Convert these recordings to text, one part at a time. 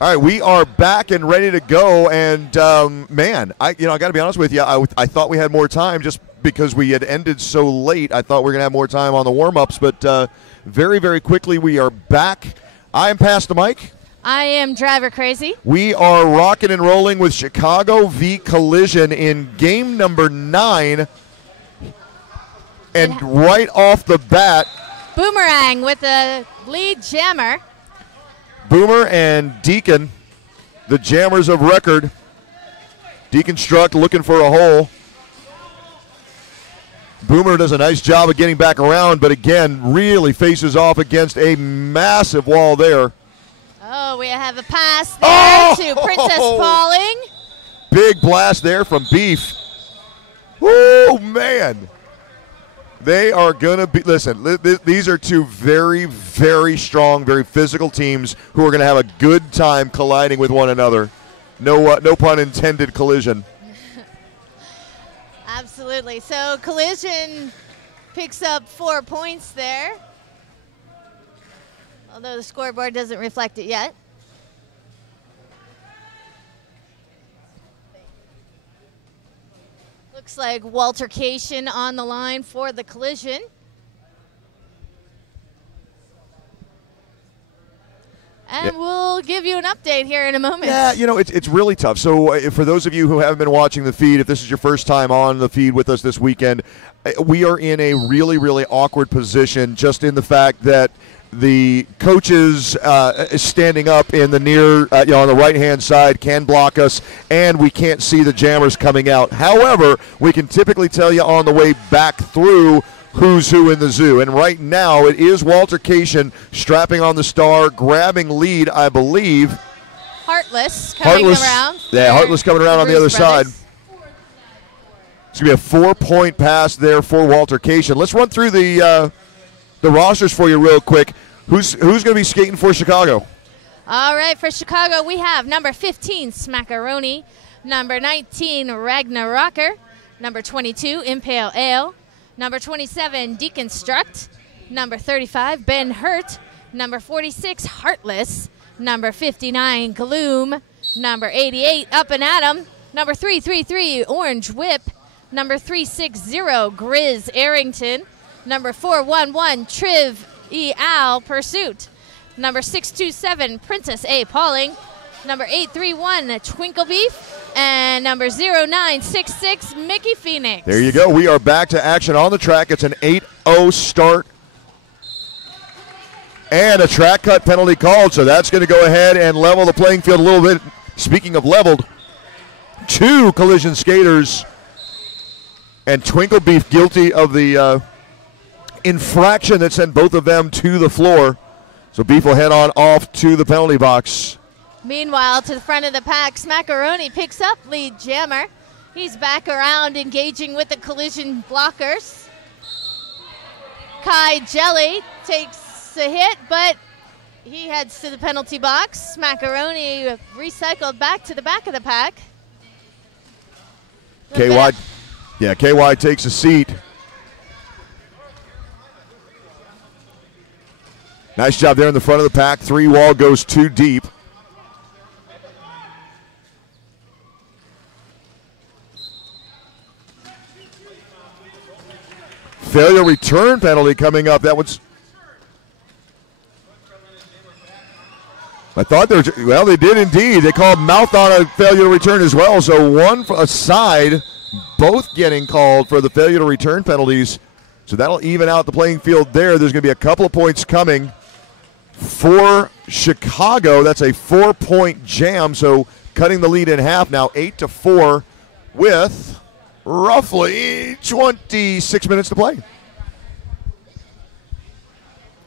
All right, we are back and ready to go. And man, I got to be honest with you. I thought we had more time just because we had ended so late. I thought we were going to have more time on the warm-ups, but very, very quickly we are back. I am Pastor Mike. I am Driver Crazy. We are rocking and rolling with Chicago v. Collision in game number 9. And right off the bat, Boomerang with the lead jammer. Boomer and Deacon, the jammers of record. Deconstruct looking for a hole. Boomer does a nice job of getting back around, but again, really faces off against a massive wall there. Oh, we have a pass there to Princess Falling. Big blast there from Beef. Oh, man. They are going to be, listen, these are two very, very strong, very physical teams who are going to have a good time colliding with one another. No pun intended, collision. Absolutely. So Collision picks up 4 points there, although the scoreboard doesn't reflect it yet. Looks like Waltercation on the line for the Collision. And we'll give you an update here in a moment. Yeah, it's really tough. So for those of you who haven't been watching the feed, if this is your first time on the feed with us this weekend, we are in a really, really awkward position just in the fact that the coaches standing up in the near, on the right-hand side can block us, and we can't see the jammers coming out. However, we can typically tell you on the way back through who's who in the zoo. And right now, it is Waltercation strapping on the star, grabbing lead, I believe. Heartless coming around. Yeah, Heartless coming around on the other side. It's going to be a 4-point pass there for Waltercation. Let's run through the rosters for you real quick. Who's going to be skating for Chicago? All right, for Chicago, we have number 15, Smackaroni, number 19, Ragnarocker, number 22, Impale Ale, number 27, Deconstruct, number 35, Ben Hurt, number 46, Heartless, number 59, Gloom, number 88, Up and Atom, number 333, Orange Whip, number 360, Grizz Arrington, number 411, Triv E. Al Pursuit, number 627, Princess A. Pauling, number 831, Twinkle Beef, and number 0966, Mickey Phoenix. There you go. We are back to action on the track. It's an 8-0 start and a track cut penalty called, so that's going to go ahead and level the playing field a little bit. Speaking of leveled, 2 Collision skaters and Twinkle Beef guilty of the infraction that sent both of them to the floor. So Beef will head on off to the penalty box. Meanwhile, to the front of the pack, Smackaroni picks up lead jammer. He's back around engaging with the Collision blockers. Kai Jelly takes a hit, but he heads to the penalty box. Smackaroni recycled back to the back of the pack. KY takes a seat. Nice job there in the front of the pack. 3 wall goes 2 deep. Failure return penalty coming up. That was. I thought they were. Well, they did indeed. They called mouth on a failure to return as well. So one aside, both getting called for the failure to return penalties. So that'll even out the playing field there. There's going to be a couple of points coming for Chicago. That's a 4-point jam. So cutting the lead in half now, 8-4 with roughly 26 minutes to play.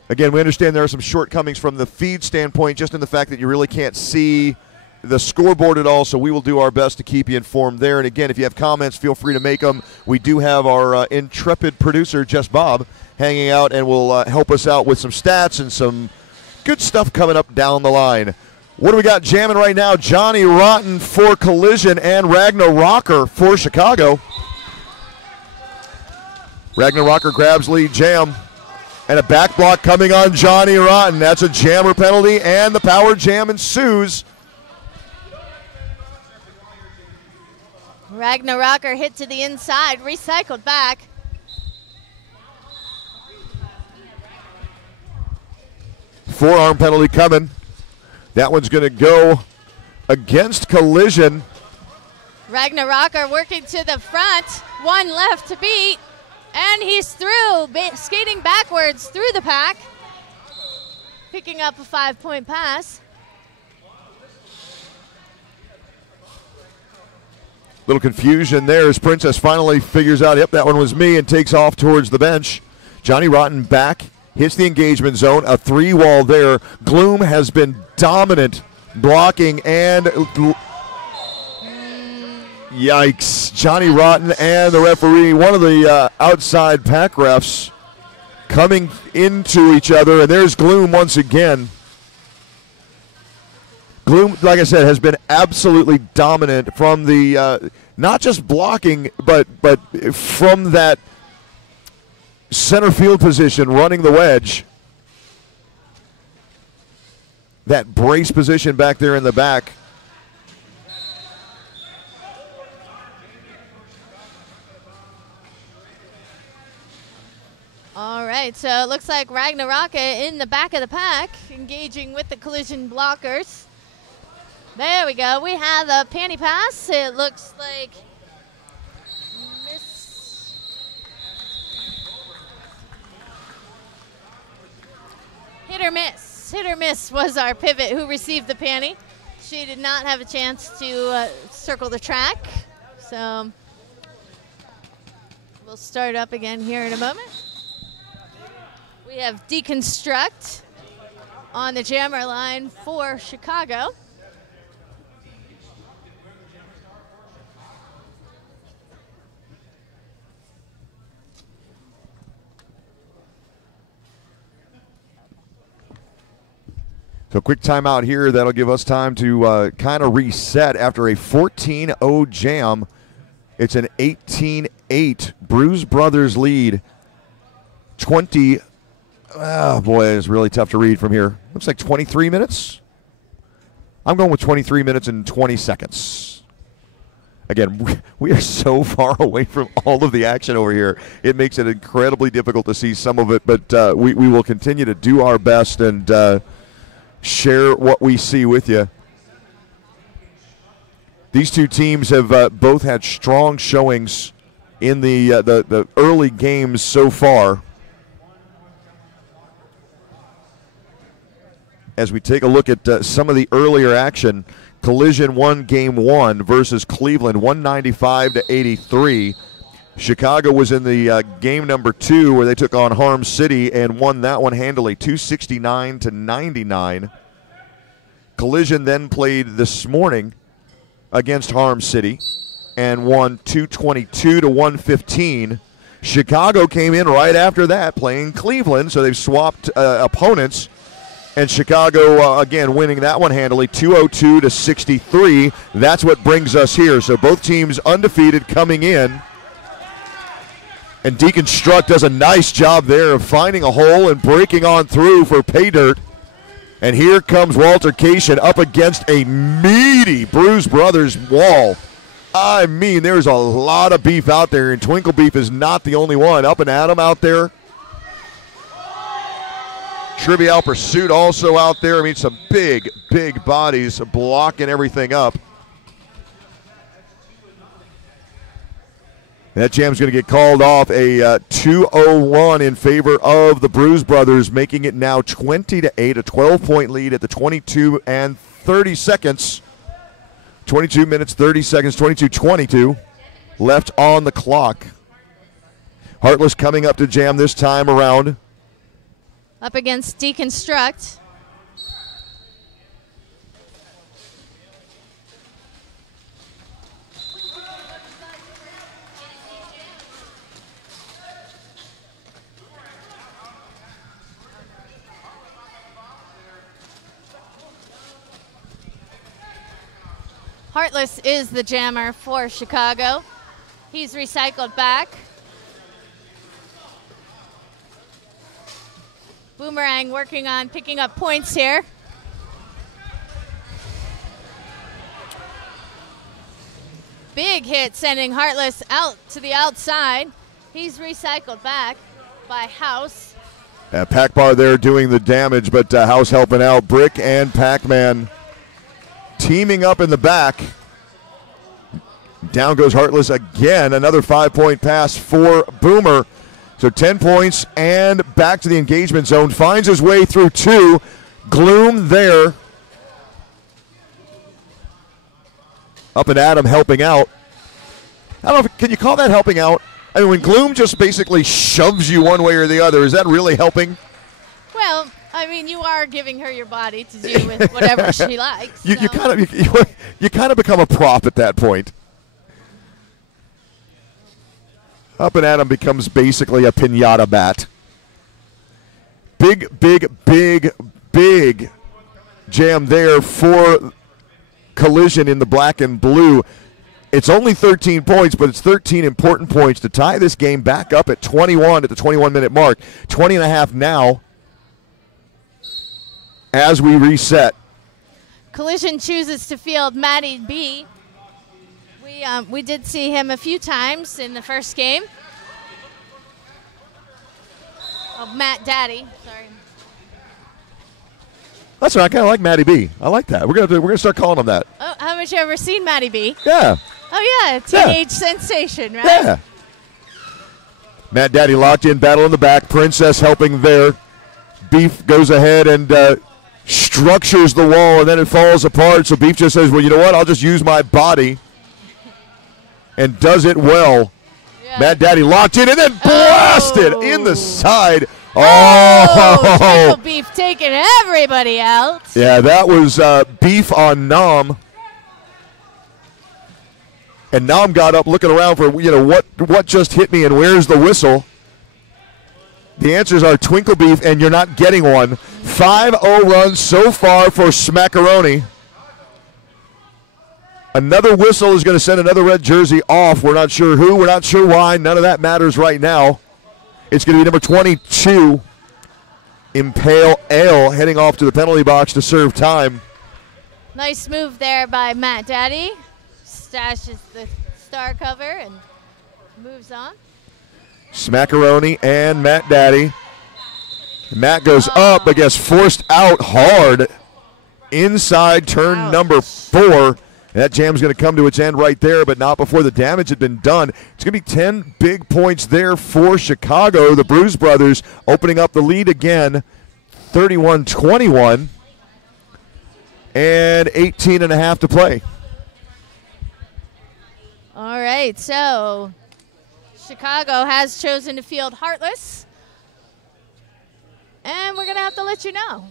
Again, we understand there are some shortcomings from the feed standpoint, just in the fact that you really can't see the scoreboard at all, so we will do our best to keep you informed there. And again, if you have comments, feel free to make them. We do have our intrepid producer, Jess Bob, hanging out and will help us out with some stats and some good stuff coming up down the line. What do we got jamming right now? Johnny Rotten for Collision and Ragnar Rocker for Chicago. Ragnar Rocker grabs lead jam. And a back block coming on Johnny Rotten. That's a jammer penalty, and the power jam ensues. Ragnar Rocker hit to the inside, recycled back. Forearm penalty coming. That one's going to go against Collision. Ragnar Rocker working to the front. One left to beat. And he's through, skating backwards through the pack. Picking up a 5-point pass. Little confusion there as Princess finally figures out, yep, that one was me, and takes off towards the bench. Johnny Rotten back, hits the engagement zone, a 3-wall there. Gloom has been dominant, blocking, and yikes. Johnny Rotten and the referee, one of the outside pack refs, coming into each other, and there's Gloom once again. Gloom, like I said, has been absolutely dominant from the not just blocking, but from that center field position, running the wedge. That brace position back there in the back. All right, so it looks like Ragnar Rocker in the back of the pack, engaging with the Collision blockers. There we go. We have the panty pass. It looks like hit or miss. Hit or miss was our pivot who received the panty. She did not have a chance to circle the track. So we'll start up again here in a moment. We have Deconstruct on the jammer line for Chicago. So quick timeout here. That'll give us time to kind of reset after a 14-0 jam. It's an 18-8 Bruise Brothers lead. 20. Oh, boy, it's really tough to read from here. Looks like 23 minutes. I'm going with 23 minutes and 20 seconds. Again, we are so far away from all of the action over here. It makes it incredibly difficult to see some of it, but we will continue to do our best and share what we see with you. These two teams have both had strong showings in the early games so far. As we take a look at some of the earlier action, Collision won game one versus Cleveland, 195-83. Chicago was in the game number two where they took on Harm City and won that one handily, 269-99. Collision then played this morning against Harm City and won 222-115. Chicago came in right after that playing Cleveland, so they've swapped opponents. And Chicago, again, winning that one handily, 202-63. That's what brings us here. So both teams undefeated coming in. And Deconstruct does a nice job there of finding a hole and breaking on through for pay dirt. And here comes Walter Cation up against a meaty Bruise Brothers wall. I mean, there's a lot of beef out there, and Twinkle Beef is not the only one. Up and at 'em out there. Trivial Pursuit also out there. I mean, some big, big bodies blocking everything up. That jam's going to get called off, a 2-0 in favor of the Bruise Brothers, making it now 20-8, a 12-point lead at the 22 and 30 seconds. 22 minutes, 30 seconds, 22-22. left on the clock. Heartless coming up to jam this time around. Up against Deconstruct. Heartless is the jammer for Chicago. He's recycled back. Boomerang working on picking up points here. Big hit sending Heartless out to the outside. He's recycled back by House. Pac-Bar there doing the damage, but House helping out. Brick and Pac-Man teaming up in the back. Down goes Heartless again. Another 5-point pass for Boomer. So 10 points and back to the engagement zone. Finds his way through 2. Gloom there. Up and Adam helping out. I don't know, can you call that helping out? I mean, when Gloom just basically shoves you one way or the other, is that really helping? Well, I mean, you are giving her your body to do with whatever she likes. You kind of become a prop at that point. Up and Adam becomes basically a piñata bat. Big jam there for Collision in the black and blue. It's only 13 points, but it's 13 important points to tie this game back up at 21 at the 21-minute mark. 20 and a half now as we reset. Collision chooses to field Matty B. We did see him a few times in the first game. Oh, Matt Daddy, sorry. That's right. I kind of like Matty B. I like that. We're gonna start calling him that. Oh, haven't you ever seen Matty B? Yeah. Oh yeah, teenage sensation, right? Yeah. Matt Daddy locked in, battle in the back. Princess helping there. Beef goes ahead and structures the wall, and then it falls apart. So Beef just says, "Well, you know what? I'll just use my body." And does it well. Yeah. Matt Daddy locked in and then blasted in the side. Oh! Beef taking everybody out. Yeah, that was Beef on Nam. And Nam got up looking around for, what just hit me and where's the whistle? The answers are Twinkle Beef, and you're not getting one. 5-0 runs so far for Smackaroni. Another whistle is going to send another red jersey off. We're not sure who. We're not sure why. None of that matters right now. It's going to be number 22, Impale Ale, heading off to the penalty box to serve time. Nice move there by Matt Daddy. Stashes the star cover and moves on. Smackaroni and Matt Daddy. Matt goes up, but gets forced out hard inside turn number 4. That jam's going to come to its end right there, but not before the damage had been done. It's going to be 10 big points there for Chicago. The Bruise Brothers opening up the lead again, 31-21, and 18 and a half to play. All right, so Chicago has chosen to field Heartless, and we're going to have to let you know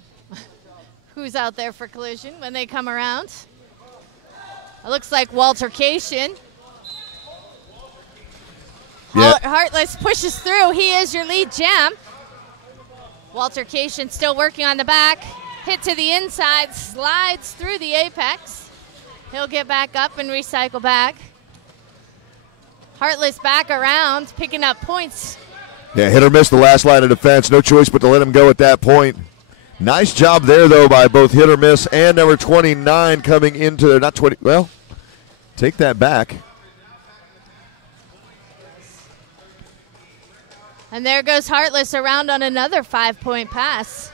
who's out there for Collision when they come around. It looks like Waltercation. Yeah. Heartless pushes through. He is your lead jam. Waltercation still working on the back. Hit to the inside, slides through the apex. He'll get back up and recycle back. Heartless back around, picking up points. Yeah, hit or miss the last line of defense. No choice but to let him go at that point. Nice job there, though, by both Hit or Miss and number 29 coming into, not 20, well, take that back. And there goes Heartless around on another 5-point pass.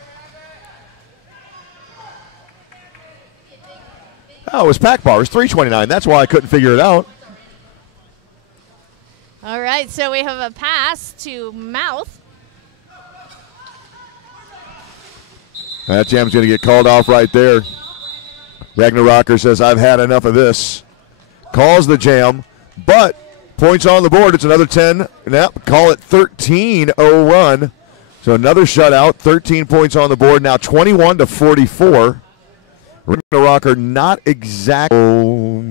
Oh, it was Pac-Bar. It was 329. That's why I couldn't figure it out. All right, so we have a pass to Mouth. That jam's going to get called off right there. Ragnar Rocker says, I've had enough of this. Calls the jam, but points on the board. It's another 10. Now call it 13-0 run. So another shutout. 13 points on the board. Now 21-44. Rocker not exact. All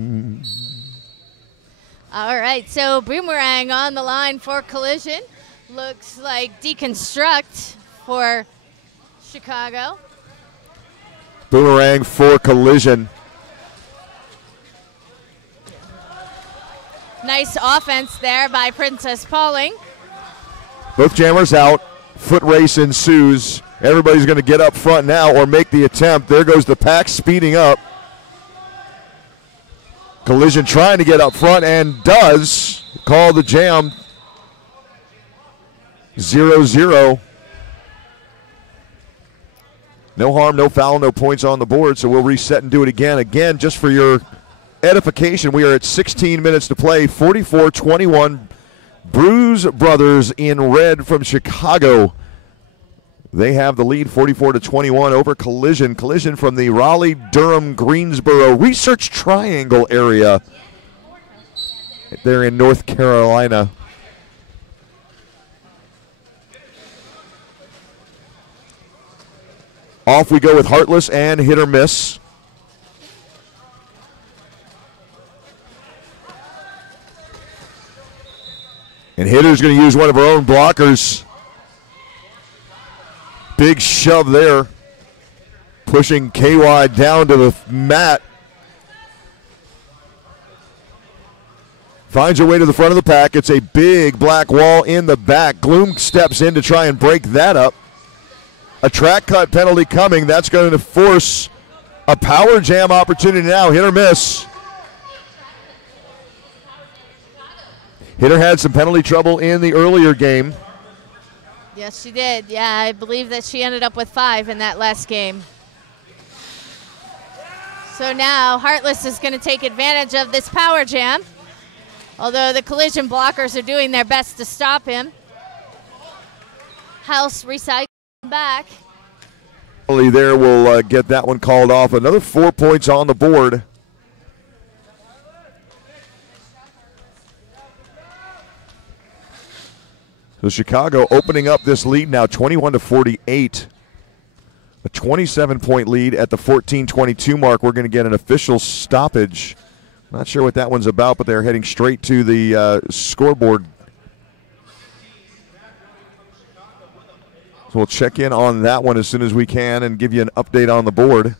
right, so Boomerang on the line for Collision. Looks like Deconstruct for Chicago. Boomerang for Collision. Nice offense there by Princess Pauling. Both jammers out. Foot race ensues. Everybody's going to get up front now or make the attempt. There goes the pack speeding up. Collision trying to get up front and does. Call the jam. 0-0. No harm, no foul, no points on the board, so we'll reset and do it again. Again, just for your edification, we are at 16 minutes to play. 44-21. Bruise Brothers in red from Chicago. They have the lead 44-21 over Collision. Collision from the Raleigh-Durham-Greensboro Research Triangle area. They're in North Carolina. Off we go with Heartless and Hit or Miss. And Hitter's going to use one of her own blockers. Big shove there. Pushing KY down to the mat. Finds her way to the front of the pack. It's a big black wall in the back. Gloom steps in to try and break that up. A track cut penalty coming. That's going to force a power jam opportunity now. Hit or Miss. Hitter had some penalty trouble in the earlier game. Yes, she did. Yeah, I believe that she ended up with 5 in that last game. So now Heartless is going to take advantage of this power jam. Although the Collision blockers are doing their best to stop him. House recycling back. There will get that one called off. Another 4 points on the board. So Chicago opening up this lead now 21-48. A 27-point lead at the 14-22 mark. We're going to get an official stoppage. Not sure what that one's about, but they're heading straight to the scoreboard. So we'll check in on that one as soon as we can and give you an update on the board.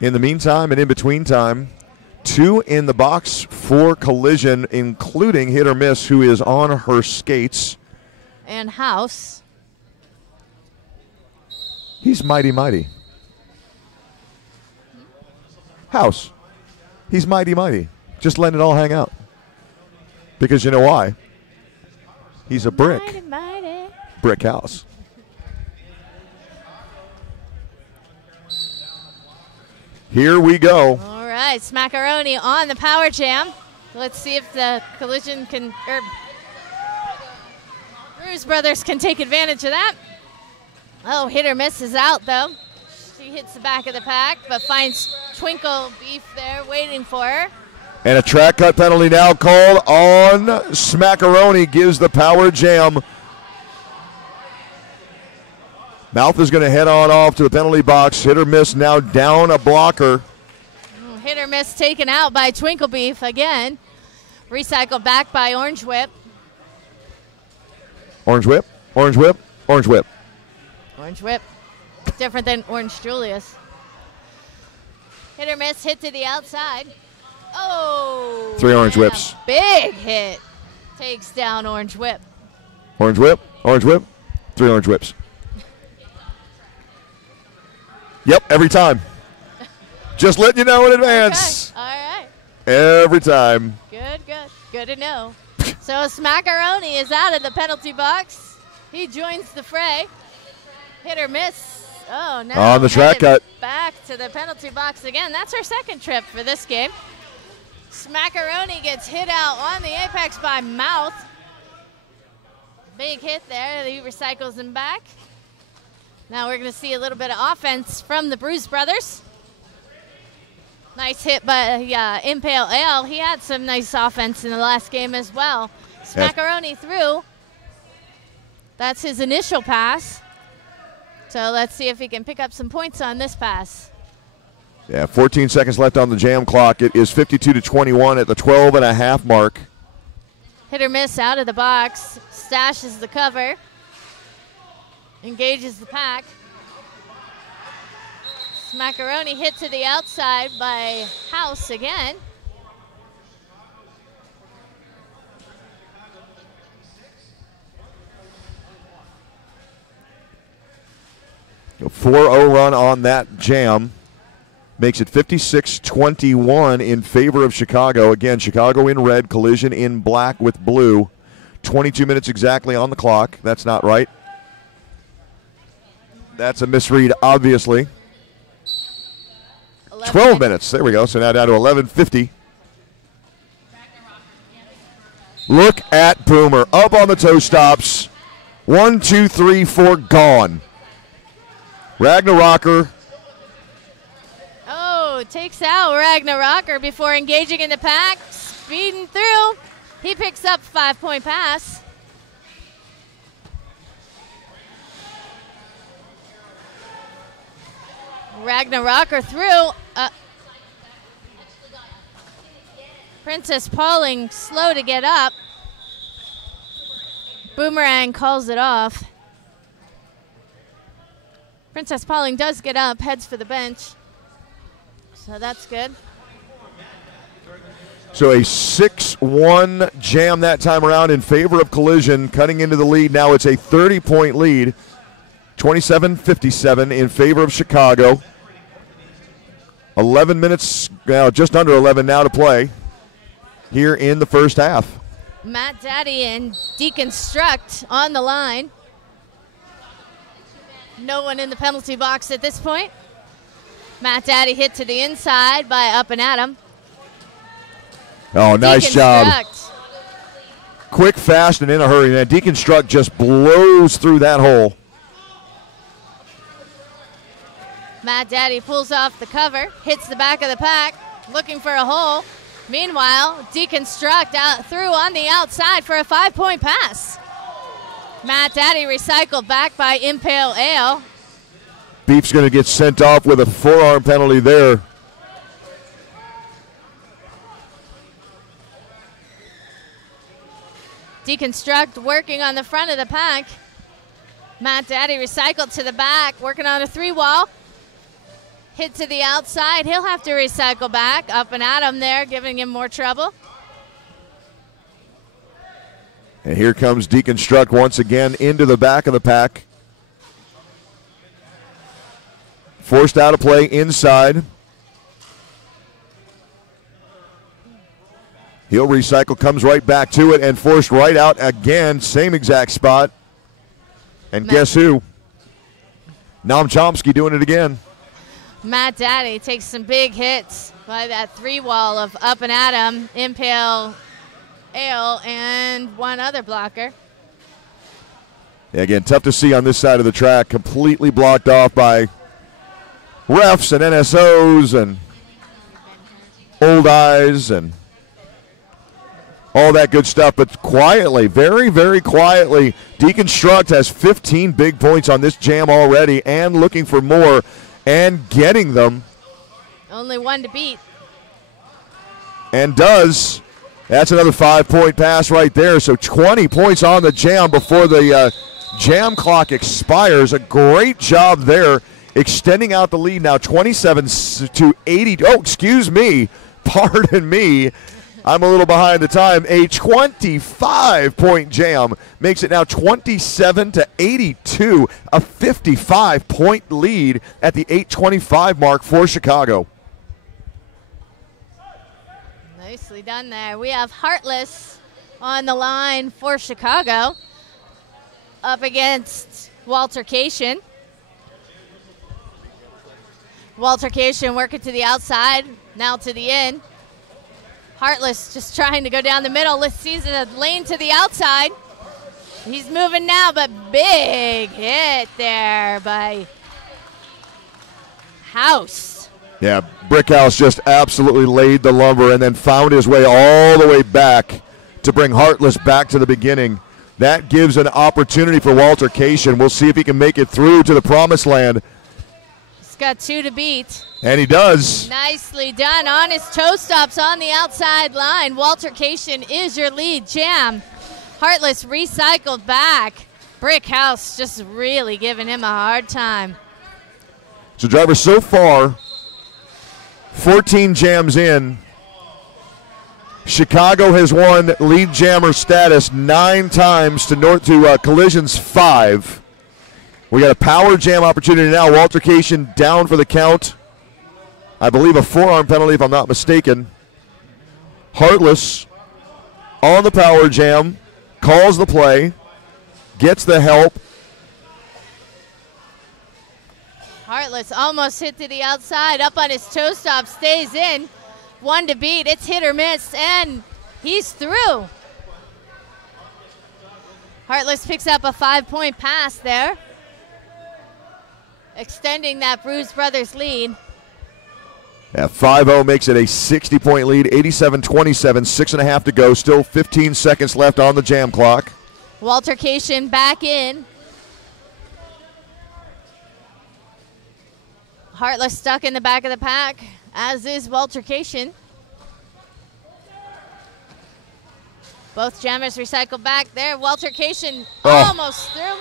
In the meantime and in between time, 2 in the box for Collision, including Hit or Miss, who is on her skates. And House. He's mighty, mighty. House. He's mighty, mighty. Just letting it all hang out. Because you know why? He's a brick. Mighty, mighty. Brick house. Here we go. All right, Smackaroni on the power jam. Let's see if the Collision can, or Bruise Brothers can take advantage of that. Oh, Hit or Miss is out though. She hits the back of the pack, but finds Twinkle Beef there waiting for her. And a track cut penalty now called on Smackaroni. Gives the power jam. Mouth is going to head on off to the penalty box. Hit or Miss now down a blocker. Hit or Miss taken out by Twinkle Beef again. Recycled back by Orange Whip. Orange Whip, Orange Whip, Orange Whip. Orange Whip. Different than Orange Julius. Hit or Miss, hit to the outside. Oh! 3 Orange Whips. Big hit. Takes down Orange Whip. Orange Whip, Orange Whip, 3 Orange Whips. Yep, every time. Just letting you know in advance. Okay. All right. Every time. Good, good. Good to know. So Smackaroni is out of the penalty box. He joins the fray. Hit or Miss. Oh, no. On the track cut. Back to the penalty box again. That's her second trip for this game. Smackaroni gets hit out on the apex by Mouth. Big hit there. He recycles him back. Now we're going to see a little bit of offense from the Bruise Brothers. Nice hit by Impale Ale. He had some nice offense in the last game as well. Smackaroni through. That's his initial pass. So let's see if he can pick up some points on this pass. Yeah, 14 seconds left on the jam clock. It is 52-21 at the 12.5 mark. Hit or miss out of the box. Stashes the cover. Engages the pack. Smackaroni hit to the outside by House again. A 4-0 run on that jam makes it 56-21 in favor of Chicago. Again, Chicago in red, Collision in black with blue. 22 minutes exactly on the clock. That's not right. That's a misread, obviously. 12 minutes. There we go. So now down to 11:50. Look at Boomer. Up on the toe stops. 1, 2, 3, 4, gone. Ragnarocker. Oh, takes out Ragnarocker before engaging in the pack. Speeding through. He picks up 5-point pass. Ragnarocker through. Princess Pauling slow to get up. Boomerang calls it off. Princess Pauling does get up, heads for the bench. So that's good. So a 6-1 jam that time around in favor of Collision, cutting into the lead. Now it's a 30-point lead. 27-57 in favor of Chicago. 11 minutes, just under 11 now to play here in the first half. Matt Daddy and Deconstruct on the line. No one in the penalty box at this point. Matt Daddy hit to the inside by Up and Atom. Oh, nice job. Quick, fast, and in a hurry. And Deconstruct just blows through that hole. Matt Daddy pulls off the cover, hits the back of the pack, looking for a hole. Meanwhile, Deconstruct out through on the outside for a 5-point pass. Matt Daddy recycled back by Impale Ale. Beef's going to get sent off with a forearm penalty there. Deconstruct working on the front of the pack. Matt Daddy recycled to the back, working on a 3-wall. Hit to the outside. He'll have to recycle back. Up and Atom there, giving him more trouble. And here comes Deconstruct once again into the back of the pack. Forced out of play inside. He'll recycle, comes right back to it, and forced right out again. Same exact spot. And guess who? Noam Chomsky doing it again. Matt Daddy takes some big hits by that 3-wall of Up and Atom, Impale Ale, and one other blocker. Yeah, again, tough to see on this side of the track. Completely blocked off by refs and NSOs and old eyes and all that good stuff. But quietly, very, very quietly, Deconstruct has 15 big points on this jam already and looking for more and getting them. Only one to beat. And does. That's another 5-point pass right there. So 20 points on the jam before the jam clock expires. A great job there, extending out the lead now 27-80. Oh, excuse me. Pardon me. I'm a little behind the time. A 25-point jam makes it now 27-82, a 55-point lead at the 8:25 mark for Chicago. Nicely done there. We have Heartless on the line for Chicago up against Waltercation. Waltercation working to the outside, now to the in. Heartless just trying to go down the middle. Let's see the lane to the outside. He's moving now, but big hit there by House. Yeah, Brickhouse just absolutely laid the lumber and then found his way all the way back to bring Heartless back to the beginning. That gives an opportunity for Walter Cation. We'll see if he can make it through to the promised land. He's got 2 to beat. And he does. Nicely done on his toe stops on the outside line. Walter Cation is your lead jam. Heartless recycled back. Brickhouse just really giving him a hard time. So drivers so far, 14 jams in. Chicago has won lead jammer status 9 times to Collision's 5. We got a power jam opportunity now. Walter Cation down for the count. I believe a forearm penalty if I'm not mistaken. Heartless on the power jam, calls the play, gets the help. Heartless almost hit to the outside, up on his toe stop, stays in. 1 to beat, it's hit or miss, and he's through. Heartless picks up a 5-point pass there, extending that Bruise Brothers lead. Yeah, 5-0 makes it a 60-point lead, 87-27, 6.5 to go, still 15 seconds left on the jam clock. Walter Cation back in. Heartless stuck in the back of the pack, as is Walter Cation. Both jammers recycle back there. Walter Cation almost through.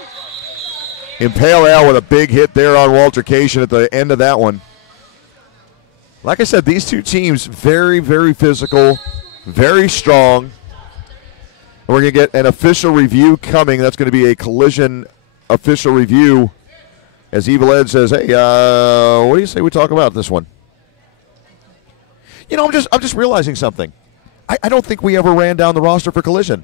Impale Ale with a big hit there on Walter Cation at the end of that one. Like I said, these two teams, very, very physical, very strong. And we're going to get an official review coming. That's going to be a Collision official review. As Evil Ed says, hey, what do you say we talk about this one? You know, I'm just realizing something. I don't think we ever ran down the roster for Collision.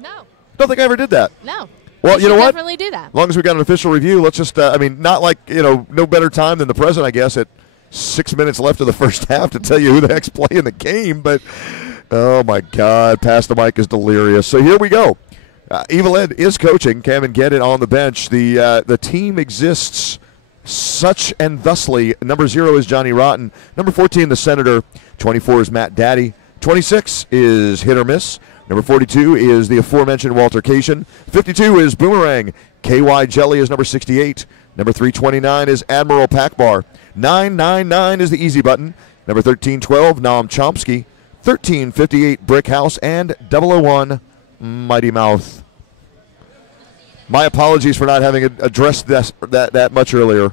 No. Don't think I ever did that. No. Well, you know what? Definitely do that. As long as we got an official review, let's just, not like, no better time than the present, I guess, at 6 minutes left of the first half to tell you who the heck's playing the game. But, oh, my God, Pass the Mic is delirious. So here we go. Evil Ed is coaching. Cam and Get It on the bench. The team exists such and thusly. Number 0 is Johnny Rotten. Number 14, the Senator. 24 is Matt Daddy. 26 is Hit or Miss. Number 42 is the aforementioned Walter Cation. 52 is Boomerang. KY Jelly is number 68. Number 329 is Admiral Packbar. 999 is the Easy Button. Number 1312, Noam Chomsky. 1358, Brickhouse. And 001, Mighty Mouth. My apologies for not having addressed that much earlier.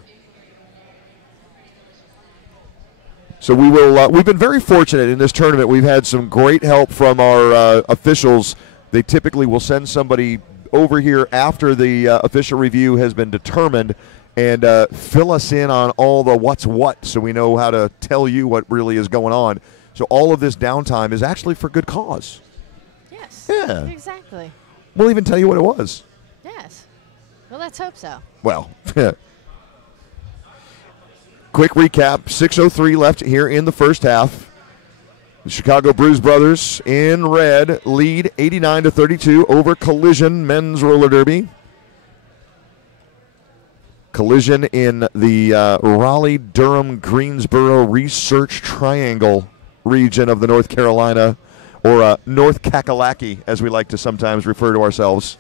So we will. We've been very fortunate in this tournament. We've had some great help from our officials. They typically will send somebody over here after the official review has been determined and fill us in on all the what's what, so we know how to tell you what really is going on. So all of this downtime is actually for good cause. Yes. Yeah. Exactly. We'll even tell you what it was. Yes. Well, let's hope so. Well, quick recap, 6:03 left here in the first half. The Chicago Bruise Brothers in red lead 89-32 over Collision men's roller derby. Collision in the Raleigh, Durham, Greensboro Research Triangle region of the North Carolina, or North Kakalaki, as we like to sometimes refer to ourselves.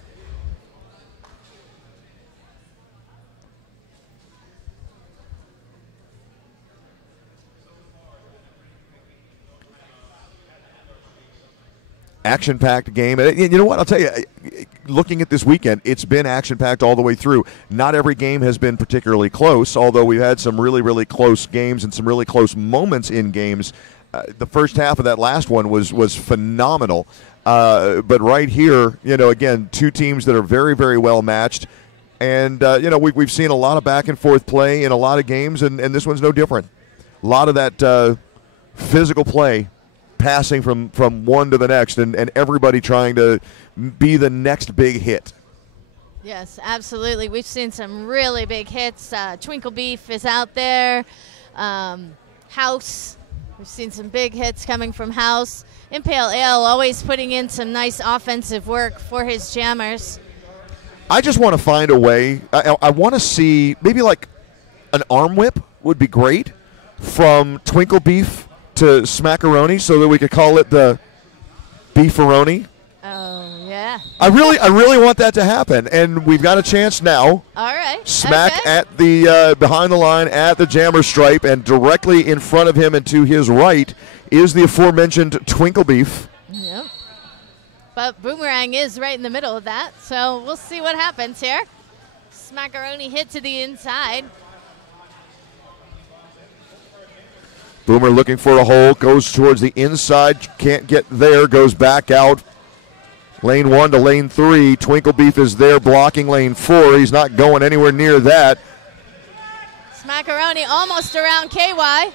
Action-packed game. And you know what? I'll tell you, looking at this weekend, it's been action-packed all the way through. Not every game has been particularly close, although we've had some really, really close games and some really close moments in games. The first half of that last one was phenomenal. But right here, again, two teams that are very, very well matched. And, we've seen a lot of back-and-forth play in a lot of games, and this one's no different. A lot of that physical play, passing from one to the next, and everybody trying to be the next big hit. Yes, absolutely. We've seen some really big hits. Twinkle Beef is out there. House. We've seen some big hits coming from House. Impale Ale always putting in some nice offensive work for his jammers. I just want to find a way. I want to see maybe like an arm whip would be great. from Twinkle Beef to Smackaroni so that we could call it the Beefaroni? Oh, yeah. I really want that to happen, and we've got a chance now. All right. Smack okay. at the behind the line at the jammer stripe, and directly in front of him and to his right is the aforementioned Twinkle Beef. Yep. But Boomerang is right in the middle of that, so we'll see what happens here. Smackaroni hit to the inside. Boomer looking for a hole, goes towards the inside, can't get there, goes back out. Lane 1 to lane 3. Twinkle Beef is there blocking lane 4. He's not going anywhere near that. Smackaroni almost around KY.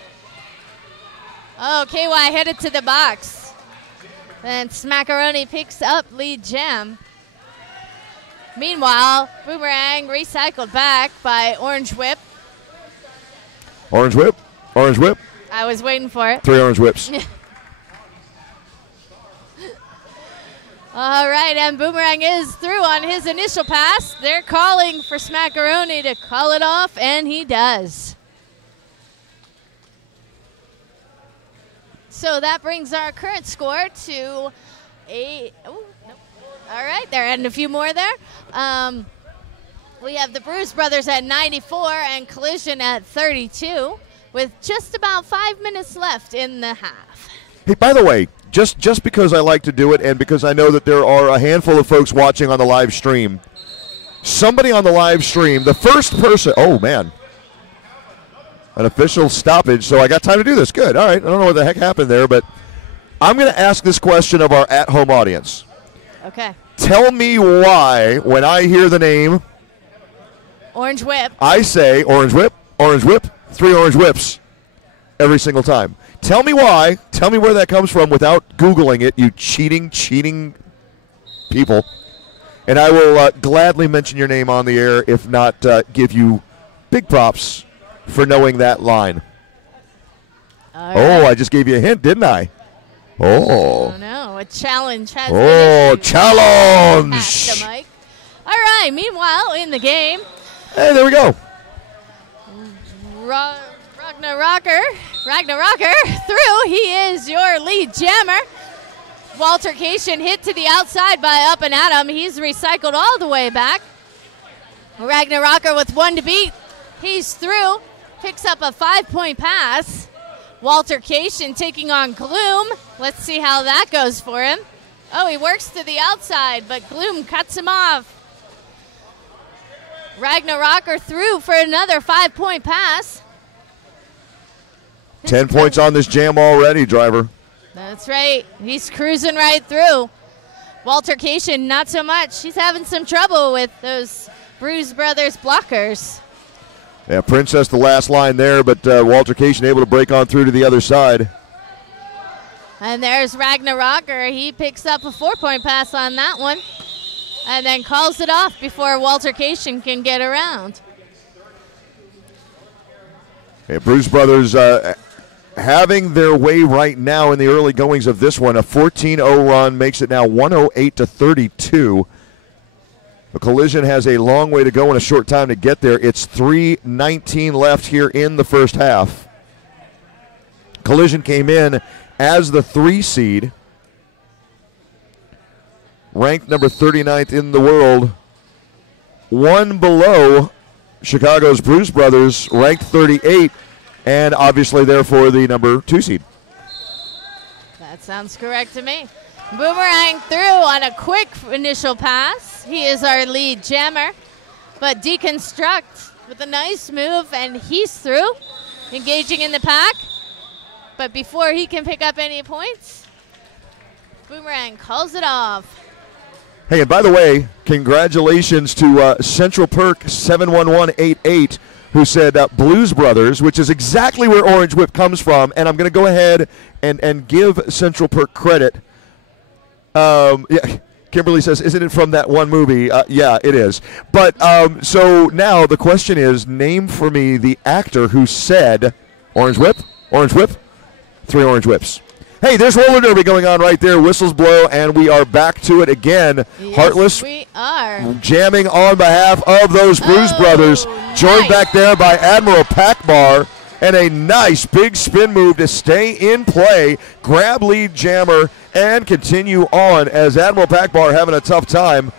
Oh, KY headed to the box. Then Smackaroni picks up lead jam. Meanwhile, Boomerang recycled back by Orange Whip. Orange Whip, Orange Whip. I was waiting for it. 3 Orange Whips. All right, and Boomerang is through on his initial pass. They're calling for Smackaroni to call it off, and he does. So that brings our current score to a. Oh, nope. All right, they're adding a few more there. We have the Bruise Brothers at 94 and Collision at 32, with just about 5 minutes left in the half. Hey, by the way, just because I like to do it and because I know that there are a handful of folks watching on the live stream, somebody on the live stream, the first person, oh man, an official stoppage, so I got time to do this. Good, all right, I don't know what the heck happened there, but I'm going to ask this question of our at-home audience. Okay. Tell me why, when I hear the name Orange Whip, I say Orange Whip, 3 Orange Whips every single time. Tell me why. Tell me where that comes from without Googling it, you cheating people. And I will gladly mention your name on the air, if not give you big props for knowing that line. All right. Oh, I just gave you a hint, didn't I? Oh. Oh, no. A challenge has Oh, been issued. challenge. Pass the mic. All right. Meanwhile, in the game, Hey, there we go. Ragnar through. He is your lead jammer. Walter Cation hit to the outside by Up and Atom. He's recycled all the way back. Ragnar with 1 to beat. He's through. Picks up a 5-point pass. Walter Cation taking on Gloom. Let's see how that goes for him. Oh, he works to the outside, but Gloom cuts him off. Ragnar through for another 5-point pass. 10 points on this jam already, driver. That's right. He's cruising right through. Walter Cation, not so much. He's having some trouble with those Bruise Brothers blockers. Yeah, Princess the last line there, but Walter Cation able to break on through to the other side. And there's Ragnar. He picks up a 4-point pass on that one and then calls it off before Walter Cation can get around. Yeah, Bruise Brothers having their way right now in the early goings of this one. A 14-0 run makes it now 108-32. The Collision has a long way to go and a short time to get there. It's 3:19 left here in the first half. Collision came in as the 3 seed, ranked number 39th in the world, one below Chicago's Bruise Brothers, ranked 38, and obviously therefore the number 2 seed. That sounds correct to me. Boomerang through on a quick initial pass. He is our lead jammer. But Deconstruct with a nice move, and he's through, engaging in the pack. But before he can pick up any points, Boomerang calls it off. Hey, and by the way, congratulations to Central Perk 71188, who said Blues Brothers, which is exactly where Orange Whip comes from. And I'm going to go ahead and give Central Perk credit. Yeah, Kimberly says, isn't it from that one movie? Yeah, it is. But so now the question is, name for me the actor who said Orange Whip, 3 Orange Whips. Hey, there's roller derby going on right there. Whistles blow, and we are back to it again. Yes, Heartless we are. jamming on behalf of those Bruise Brothers. Joined nice. back there by Admiral Packbar. And a nice big spin move to stay in play, grab lead jammer, and continue on as Admiral Pakbar having a tough time.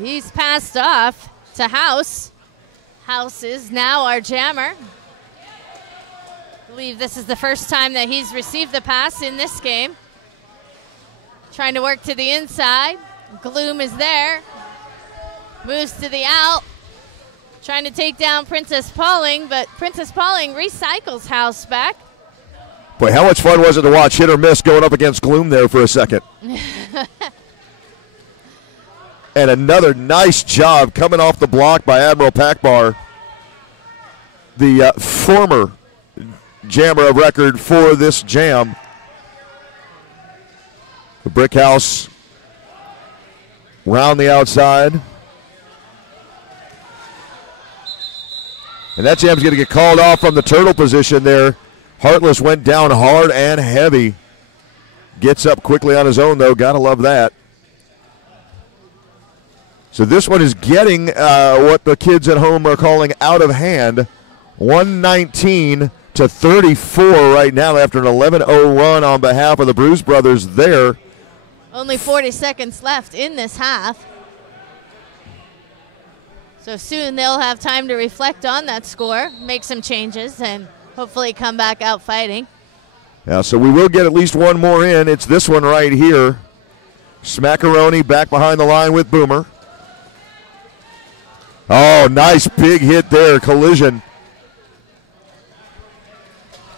He's passed off to House. House is now our jammer. I believe this is the first time that he's received the pass in this game. Trying to work to the inside. Gloom is there. Moves to the out. Trying to take down Princess Pauling, but Princess Pauling recycles House back. Boy, how much fun was it to watch hit or miss going up against Gloom there for a second. And another nice job coming off the block by Admiral Pakbar, the former jammer of record for this jam. The brick house round the outside. And that jam's going to get called off from the turtle position there. Heartless went down hard and heavy. Gets up quickly on his own, though. Got to love that. So this one is getting what the kids at home are calling out of hand. 119 to 34 right now after an 11-0 run on behalf of the Bruce brothers there. Only 40 seconds left in this half. So soon they'll have time to reflect on that score, make some changes, and hopefully come back out fighting. Yeah, so we will get at least one more in. It's this one right here. Smackaroni back behind the line with Boomer. Oh, nice big hit there, collision.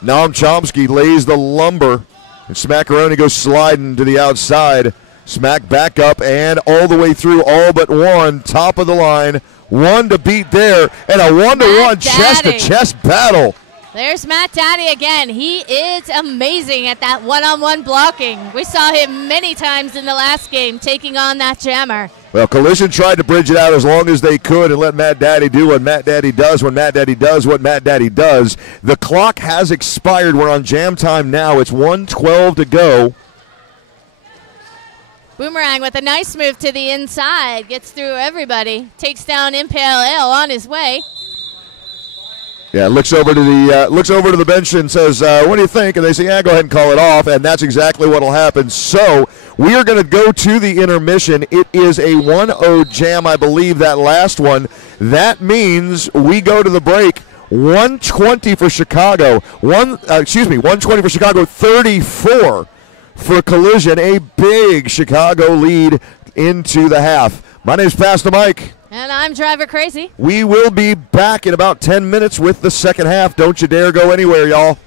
Noam Chomsky lays the lumber, and Smackaroni goes sliding to the outside. Smack back up and all the way through, all but one, top of the line. One to beat there, and a one-to-one chest-to-chest battle. There's Matt Daddy again. He is amazing at that one-on-one blocking. We saw him many times in the last game taking on that jammer. Well, Collision tried to bridge it out as long as they could and let Matt Daddy do what Matt Daddy does when Matt Daddy does what Matt Daddy does. The clock has expired. We're on jam time now. It's 1:12 to go. Boomerang with a nice move to the inside. Gets through everybody. Takes down Impale Ale on his way. Yeah, looks over to the bench and says, what do you think? And they say, yeah, go ahead and call it off. And that's exactly what will happen. So we are going to go to the intermission. It is a 1-0 jam, I believe, that last one. That means we go to the break. 120 for Chicago. 120 for Chicago, 34 for Collision. A big Chicago lead into the half. My name's Pastor Mike. And I'm Driver Crazy. We will be back in about 10 minutes with the second half. Don't you dare go anywhere, y'all.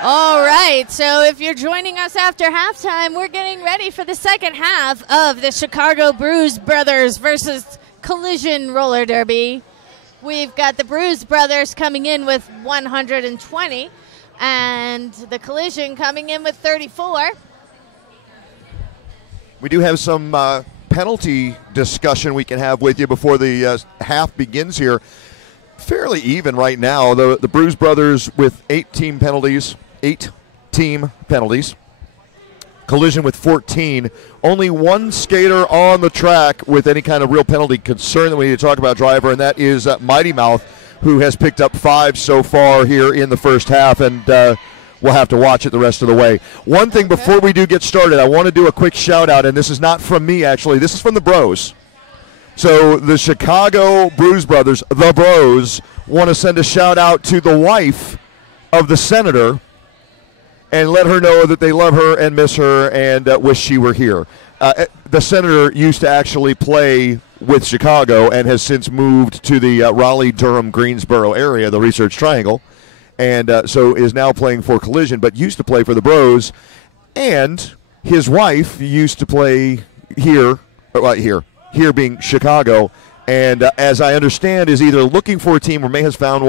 All right, so if you're joining us after halftime, we're getting ready for the second half of the Chicago Bruise Brothers versus Collision Roller Derby. We've got the Bruise Brothers coming in with 120, and the Collision coming in with 34. We do have some penalty discussion we can have with you before the half begins here. Fairly even right now. The Bruise Brothers with 8 team penalties. Collision with 14. Only one skater on the track with any kind of real penalty concern that we need to talk about, driver, and that is Mighty Mouth, who has picked up 5 so far here in the first half, and we'll have to watch it the rest of the way. One thing before we do get started, I want to do a quick shout out, and this is not from me actually, this is from the Bros. So the Chicago Bruise Brothers, the Bros, want to send a shout out to the wife of the senator and let her know that they love her and miss her and wish she were here. The senator used to actually play with Chicago and has since moved to the Raleigh-Durham-Greensboro area, the Research Triangle, and so is now playing for Collision, but used to play for the Bros. And his wife used to play here being Chicago, and as I understand, is either looking for a team or may have found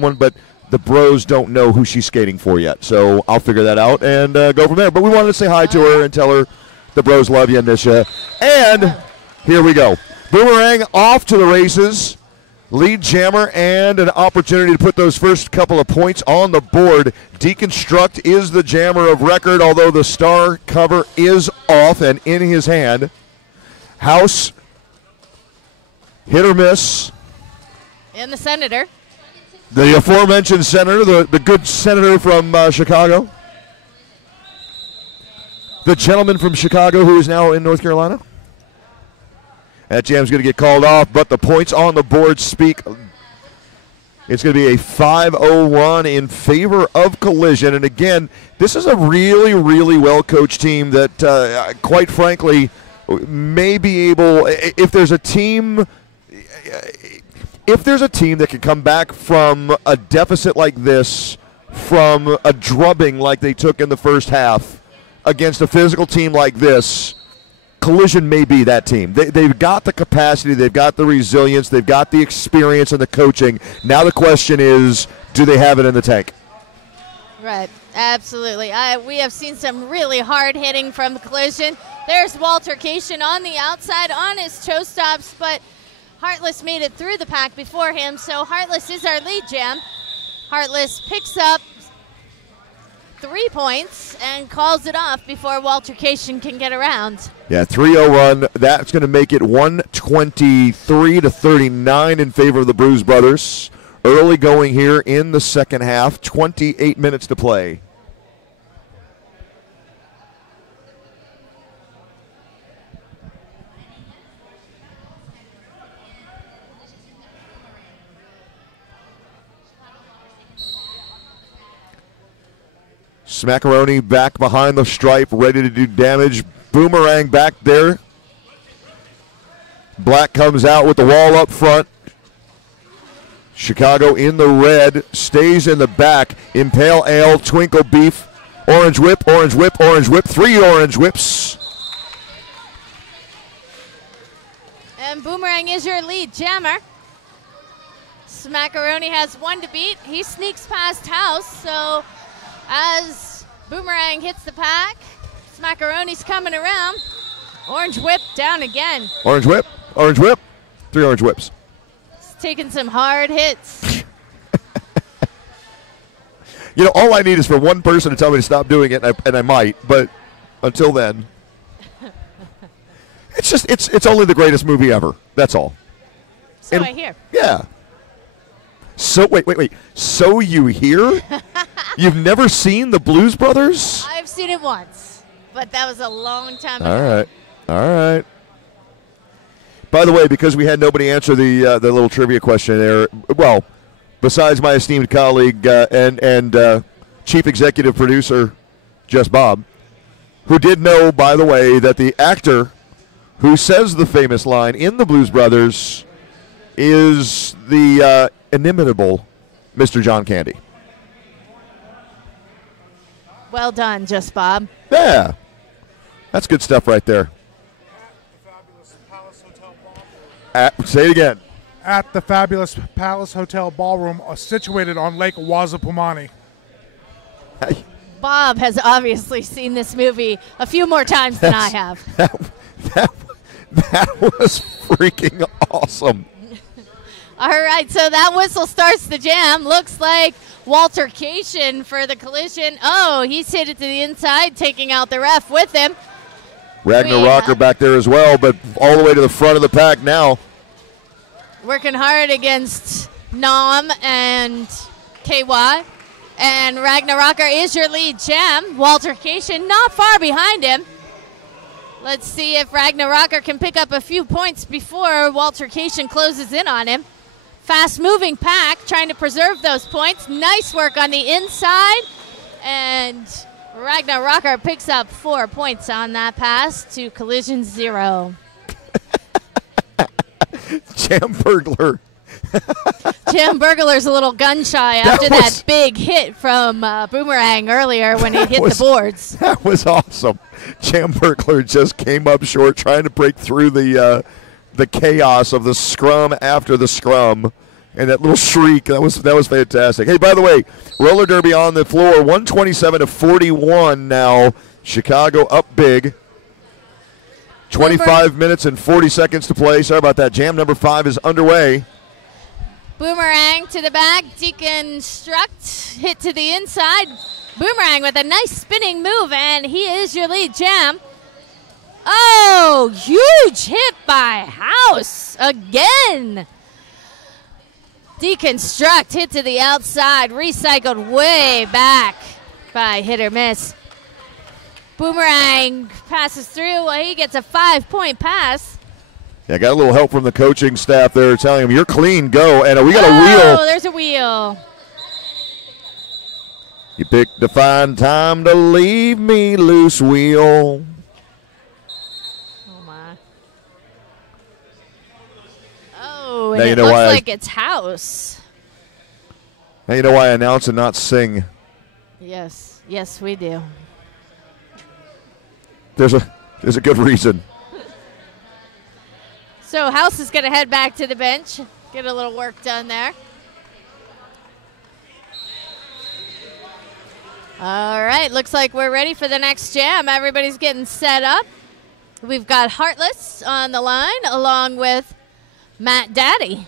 one, but the Bros don't know who she's skating for yet. So I'll figure that out and go from there. But we wanted to say hi to her and tell her the Bros love you and miss you. And here we go. Boomerang off to the races. Lead jammer and an opportunity to put those first couple of points on the board. Deconstruct is the jammer of record, although the star cover is off and in his hand. House, hit or miss. And the senator. The aforementioned senator, the good senator from Chicago. The gentleman from Chicago who is now in North Carolina. That jam's going to get called off, but the points on the board speak. It's going to be a 5-0 run in favor of Collision. And again, this is a really, really well-coached team that, quite frankly, may be able, if there's a team that can come back from a deficit like this, from a drubbing like they took in the first half, against a physical team like this, Collision may be that team. They've got the capacity, they've got the resilience, they've got the experience and the coaching. Now the question is, do they have it in the tank? Right, absolutely. We have seen some really hard hitting from Collision. There's Walter Cation on the outside on his toe stops, but Heartless made it through the pack before him, so Heartless is our lead jam. Heartless picks up 3 points and calls it off before Walter Cation can get around. Yeah, 3-0 run. That's going to make it 123-39 in favor of the Bruise Brothers. Early going here in the second half, 28 minutes to play. Smackaroni back behind the stripe, ready to do damage. Boomerang back there. Black comes out with the wall up front. Chicago in the red, stays in the back. Impale Ale, Twinkle Beef, Orange Whip, Orange Whip, Orange Whip. 3 Orange Whips. And Boomerang is your lead jammer. Smackaroni has 1 to beat. He sneaks past House, so as Boomerang hits the pack, Smackaroni's coming around. Orange Whip down again. Orange Whip, Orange Whip. 3 Orange Whips. He's taking some hard hits. You know, all I need is for one person to tell me to stop doing it, and I might, but until then, it's only the greatest movie ever. That's all. So I hear. Yeah. So, wait. So you hear? You've never seen the Blues Brothers? I've seen it once, but that was a long time ago. All right. By the way, because we had nobody answer the little trivia question there, well, besides my esteemed colleague and chief executive producer, Just Bob, who did know, by the way, that the actor who says the famous line in the Blues Brothers is the inimitable Mr. John Candy. Well done, Just Bob. Yeah. That's good stuff right there. Say it again. At the Fabulous Palace Hotel Ballroom, situated on Lake Wazapumani. Bob has obviously seen this movie a few more times than I have. That was freaking awesome. All right, so that whistle starts the jam. Looks like Waltercation for the collision. Oh, he's hit it to the inside, taking out the ref with him. Ragnarok back there as well, but all the way to the front of the pack now. Working hard against Nom and KY. And Ragnarok is your lead jam. Waltercation not far behind him. Let's see if Ragnarok can pick up a few points before Waltercation closes in on him. Fast-moving pack, trying to preserve those points. Nice work on the inside. And Ragnarok picks up 4 points on that pass to Collision 0. Jam Burglar. Jam Burglar's a little gun-shy after that big hit from Boomerang earlier when he hit the boards. That was awesome. Jam Burglar just came up short trying to break through the chaos of the scrum after the scrum. And that little shriek, that was fantastic. Hey, by the way, roller derby on the floor, 127-41 now. Chicago up big. 25 minutes and 40 seconds to play. Sorry about that. Jam number 5 is underway. Boomerang to the back. Deconstruct hit to the inside. Boomerang with a nice spinning move, and he is your lead jam. Oh, huge hit by House again. Deconstruct hit to the outside, recycled way back by hit or miss. Boomerang passes through. He gets a 5-point pass. Yeah, got a little help from the coaching staff there telling him, you're clean, go. And we got a wheel. Oh, there's a wheel. You picked a fine time to leave me loose, wheel. Oh, my. Oh, and now it looks like it's House. Now you know why I announce and not sing. Yes. Yes, we do. There's a good reason. So House is going to head back to the bench, get a little work done there. All right, looks like we're ready for the next jam. Everybody's getting set up. We've got Heartless on the line along with Matt Daddy.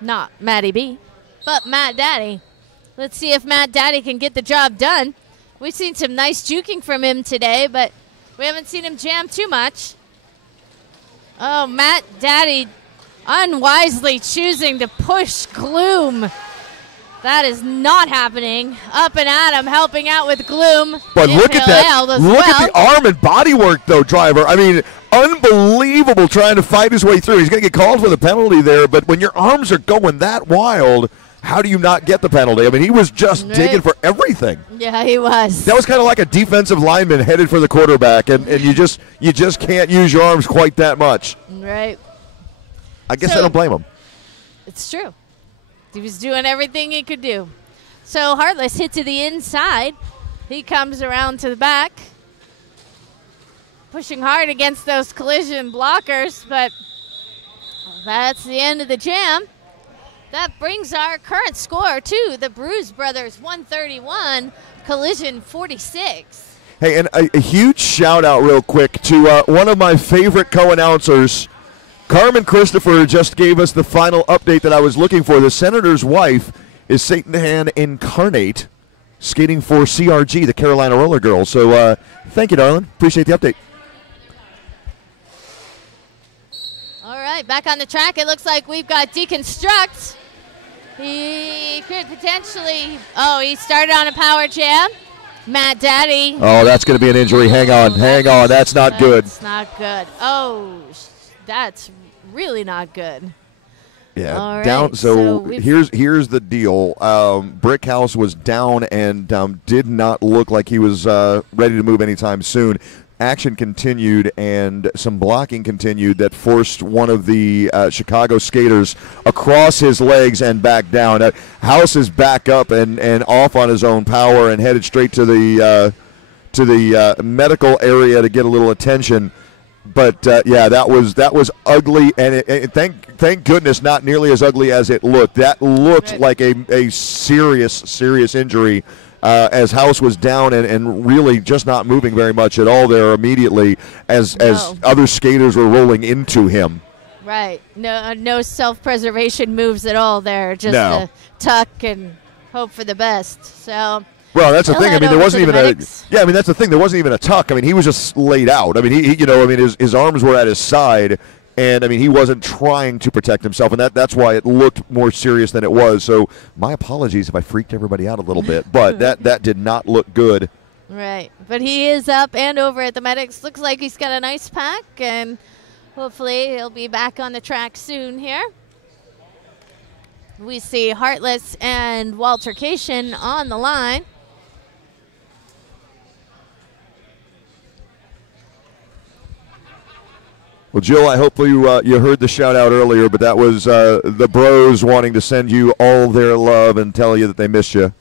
Not Matty B, but Matt Daddy. Let's see if Matt Daddy can get the job done. We've seen some nice juking from him today, but we haven't seen him jam too much. Oh, Matt Daddy unwisely choosing to push Gloom. That is not happening. Up and at him, helping out with Gloom. But look at that. Look at the arm and body work, though, Driver. I mean, unbelievable trying to fight his way through. He's going to get called for the penalty there, but when your arms are going that wild, how do you not get the penalty? I mean, he was just digging for everything. Yeah, he was. That was kind of like a defensive lineman headed for the quarterback, and you just can't use your arms quite that much. Right. I guess I don't blame him. It's true. He was doing everything he could do. So Heartless hit to the inside. He comes around to the back. Pushing hard against those collision blockers, but that's the end of the jam. That brings our current score to the Bruise Brothers 131, Collision 46. Hey, and a huge shout out real quick to one of my favorite co-announcers. Carmen Christopher just gave us the final update that I was looking for. The Senator's wife is Satan Han Incarnate, skating for CRG, the Carolina Roller Girls. So thank you, darling. Appreciate the update. All right, back on the track. It looks like we've got Deconstruct. He could potentially, he started on a power jam. Matt Daddy. Oh, that's going to be an injury. Hang on. That's not good. That's not good. Oh, that's really not good. Yeah, all right, down. So here's the deal. Brickhouse was down and did not look like he was ready to move anytime soon. Action continued and some blocking continued that forced one of the Chicago skaters across his legs and back down. House is back up and off on his own power and headed straight to the to the medical area to get a little attention. But yeah, that was ugly, and thank goodness not nearly as ugly as it looked. That looked like a serious injury. As House was down and really just not moving very much at all there immediately as other skaters were rolling into him. Right. No self-preservation moves at all there. Just a tuck and hope for the best. So. Well, that's the thing. I mean, there wasn't even I mean, that's the thing. There wasn't even a tuck. I mean, he was just laid out. I mean, his arms were at his side. And, I mean, he wasn't trying to protect himself, and that's why it looked more serious than it was. So my apologies if I freaked everybody out a little bit, but that did not look good. Right. But he is up and over at the medics. Looks like he's got a nice pack, and hopefully he'll be back on the track soon here. We see Heartless and Waltercation on the line. Well, Jill, I hope you heard the shout-out earlier, but that was the bros wanting to send you all their love and tell you that they missed you.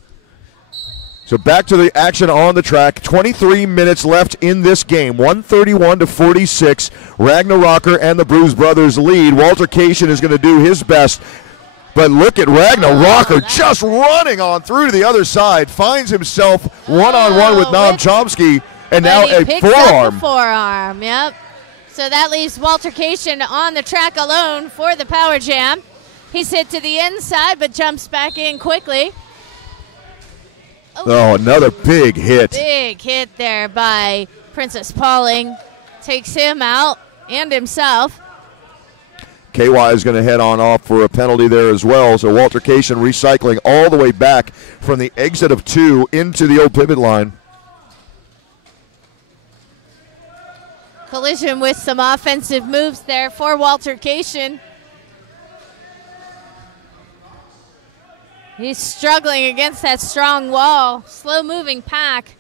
So back to the action on the track. 23 minutes left in this game. 131-46. Ragnar and the Bruise Brothers lead. Waltercation is going to do his best. But look at Ragnar just running on through to the other side. Finds himself one-on-one with Noam Chomsky, and now a forearm. Forearm, yep. So that leaves Waltercation on the track alone for the Power Jam. He's hit to the inside, but jumps back in quickly. Oh, another big hit. Big hit there by Princess Pauling. Takes him out and himself. KY is going to head on off for a penalty there as well. So Waltercation recycling all the way back from the exit of 2 into the old pivot line. Collision with some offensive moves there for Waltercation. He's struggling against that strong wall. Slow-moving pack.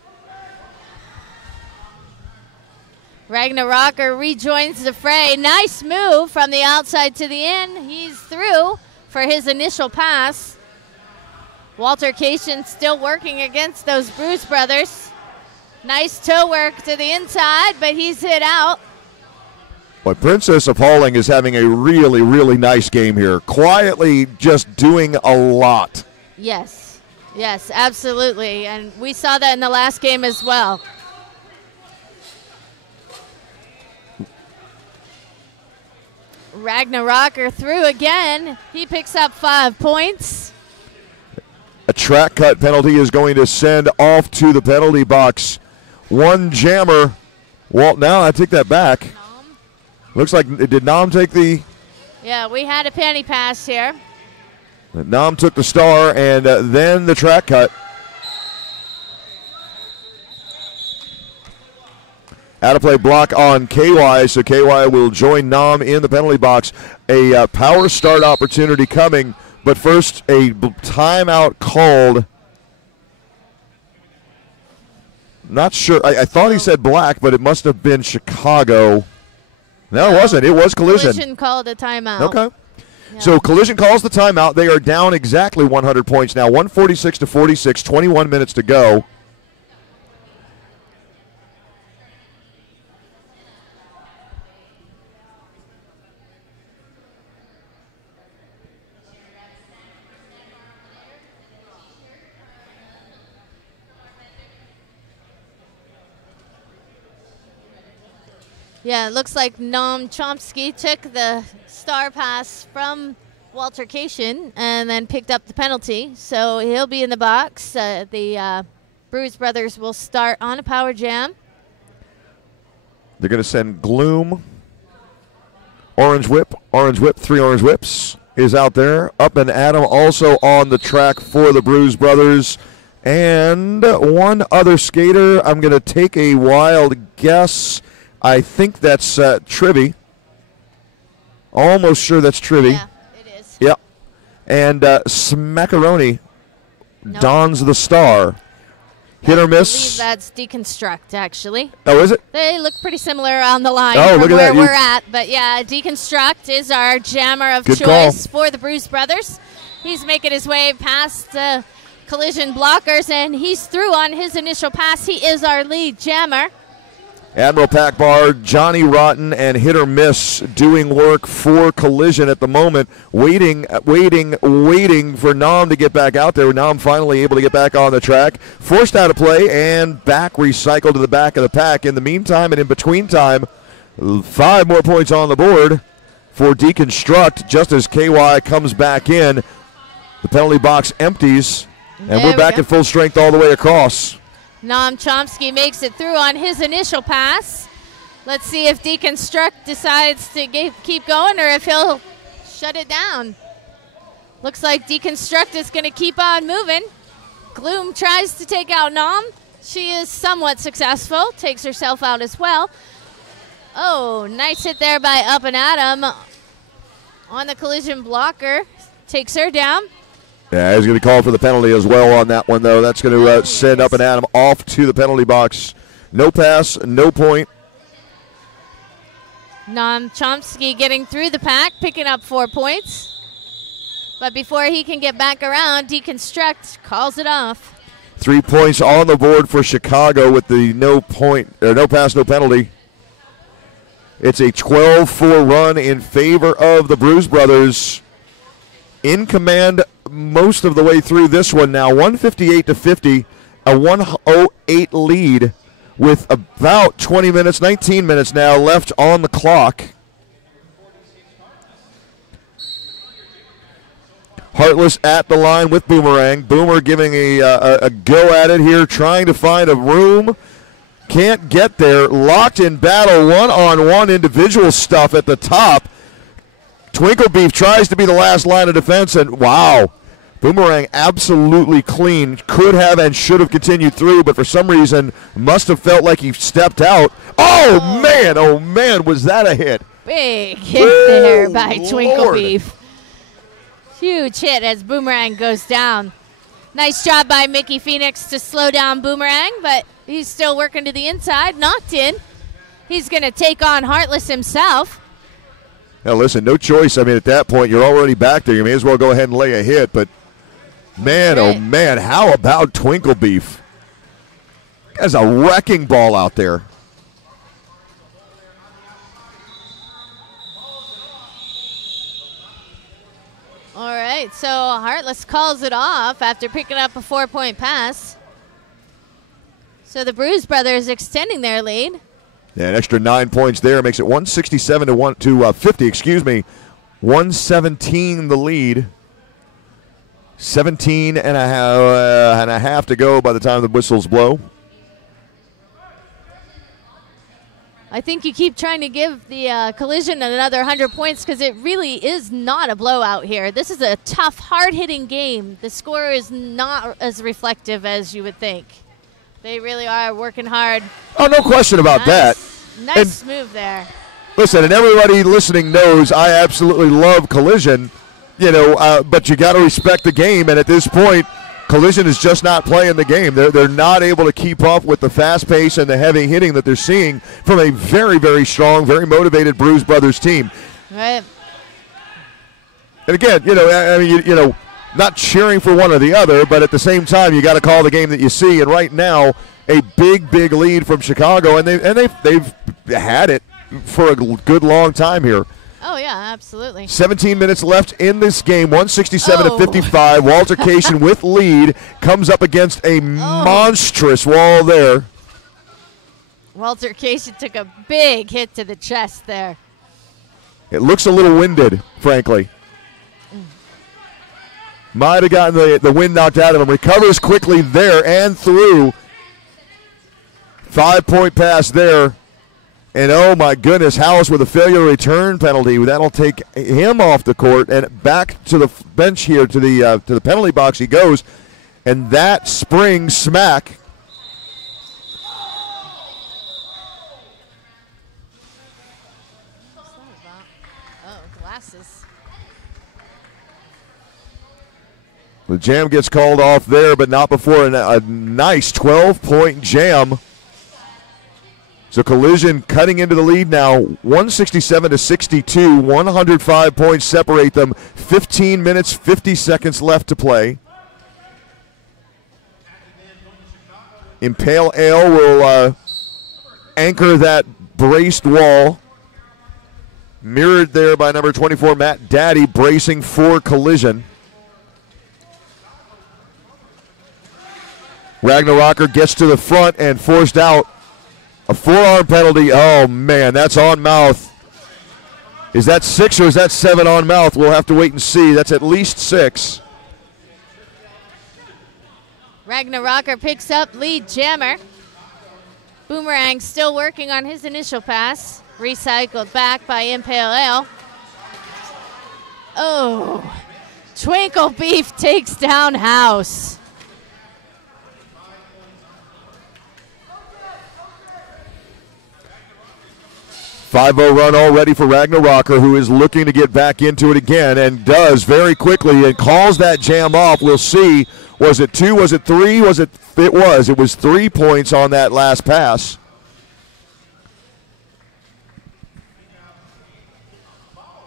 Ragnar rejoins the fray. Nice move from the outside to the in. He's through for his initial pass. Waltercation still working against those Bruise Brothers. Nice toe work to the inside, but he's hit out. But Princess Pauling is having a really, really nice game here. Quietly just doing a lot. Yes, absolutely. And we saw that in the last game as well. Ragnar through again. He picks up 5 points. A track cut penalty is going to send off to the penalty box one jammer. Well, now I take that back. Looks like, did Nam take the? Yeah, we had a penny pass here. Nam took the star and then the track cut. Out of play block on KY, so KY will join Nam in the penalty box. A power start opportunity coming, but first a timeout called. Not sure. I thought he said Black, but it must have been Chicago. No, it wasn't. It was Collision. Collision called a timeout. Okay. Yeah. So Collision calls the timeout. They are down exactly 100 points now. 146-46, 21 minutes to go. Yeah, it looks like Noam Chomsky took the star pass from Waltercation and then picked up the penalty. So he'll be in the box. The Bruise Brothers will start on a power jam. They're going to send Gloom. Orange Whip, 3 Orange Whips is out there. Up and Adam also on the track for the Bruise Brothers. And one other skater, I'm going to take a wild guess. I think that's Trivy. Almost sure that's Trivy. Yeah, it is. Yep. And Smackaroni dons the star. Hit or miss? I believe that's Deconstruct, actually. Oh, is it? They look pretty similar on the line from look at where we're at. But, yeah, Deconstruct is our jammer of choice for the Bruise Brothers. He's making his way past Collision blockers, and he's through on his initial pass. He is our lead jammer. Admiral Packbar, Johnny Rotten, and Hit or Miss doing work for Collision at the moment, waiting for Nam to get back out there. Nam finally able to get back on the track, forced out of play, and back recycled to the back of the pack. In the meantime and in between time, 5 more points on the board for Deconstruct just as KY comes back in. The penalty box empties, and we're back at full strength all the way across. Noam Chomsky makes it through on his initial pass. Let's see if Deconstruct decides to keep going or if he'll shut it down. Looks like Deconstruct is going to keep on moving. Gloom tries to take out Noam. She is somewhat successful, takes herself out as well. Oh, nice hit there by Up and Atom on the collision blocker. Takes her down. Yeah, he's going to call for the penalty as well on that one, though. That's going to send Up and Atom off to the penalty box. No pass, no point. Noam Chomsky getting through the pack, picking up 4 points. But before he can get back around, Deconstruct calls it off. 3 points on the board for Chicago with the no pass, no penalty. It's a 12-4 run in favor of the Bruise Brothers. In command most of the way through this one now, 158-50, a 108 lead with about 19 minutes now left on the clock. Heartless at the line with Boomerang. Boomer giving a go at it here, trying to find a room. Can't get there. Locked in battle, one-on-one individual stuff at the top. Twinkle Beef tries to be the last line of defense, and wow, Boomerang absolutely clean. Could have and should have continued through, but for some reason must have felt like he stepped out. Oh man, was that a hit? Big hit there by Twinkle Beef. Huge hit as Boomerang goes down. Nice job by Mickey Phoenix to slow down Boomerang, but he's still working to the inside, knocked in. He's going to take on Heartless himself. Now listen, no choice. I mean, at that point, you're already back there. You may as well go ahead and lay a hit, but man, oh man, how about Twinkle Beef? That's a wrecking ball out there. All right, so Heartless calls it off after picking up a 4-point pass. So the Bruise Brothers extending their lead. Yeah, an extra 9 points there makes it 167 to 50. 117 the lead. 17 and a half to go by the time the whistles blow. I think you keep trying to give the Collision another 100 points because it really is not a blowout here. This is a tough, hard-hitting game. The score is not as reflective as you would think. They really are working hard. Oh, no question about that. Nice move there. Listen, and everybody listening knows I absolutely love Collision, but you got to respect the game, and at this point, Collision is just not playing the game. They're not able to keep up with the fast pace and the heavy hitting that they're seeing from a very, very strong, very motivated Bruise Brothers team. Right. And again, not cheering for one or the other, but at the same time, you got to call the game that you see. And right now, a big, big lead from Chicago, and they've had it for a good long time here. Oh, yeah, absolutely. 17 minutes left in this game, 167 to 55. Walter Cation with lead comes up against a monstrous wall there. Walter Cation took a big hit to the chest there. It looks a little winded, frankly. Might have gotten the wind knocked out of him. Recovers quickly there and through. 5-point pass there. And oh my goodness, House with a failure to return penalty. That'll take him off the court and back to the bench here to the penalty box he goes. And that springs smack. Glasses. The jam gets called off there, but not before a nice 12-point jam. So Collision cutting into the lead now, 167 to 62, 105 points separate them, 15 minutes, 50 seconds left to play. Impale Ale will anchor that braced wall. Mirrored there by number 24, Matt Daddy, bracing for collision. Ragnarocker gets to the front and forced out. A forearm penalty. Oh, man, that's on mouth. Is that 6 or is that 7 on mouth? We'll have to wait and see. That's at least 6. Ragnarocker picks up lead jammer. Boomerang still working on his initial pass. Recycled back by Impale Ale. Oh, Twinkle Beef takes down House. .50 run already for Ragnarocker, who is looking to get back into it again and does very quickly and calls that jam off. We'll see. Was it 2? Was it 3? It was 3 points on that last pass.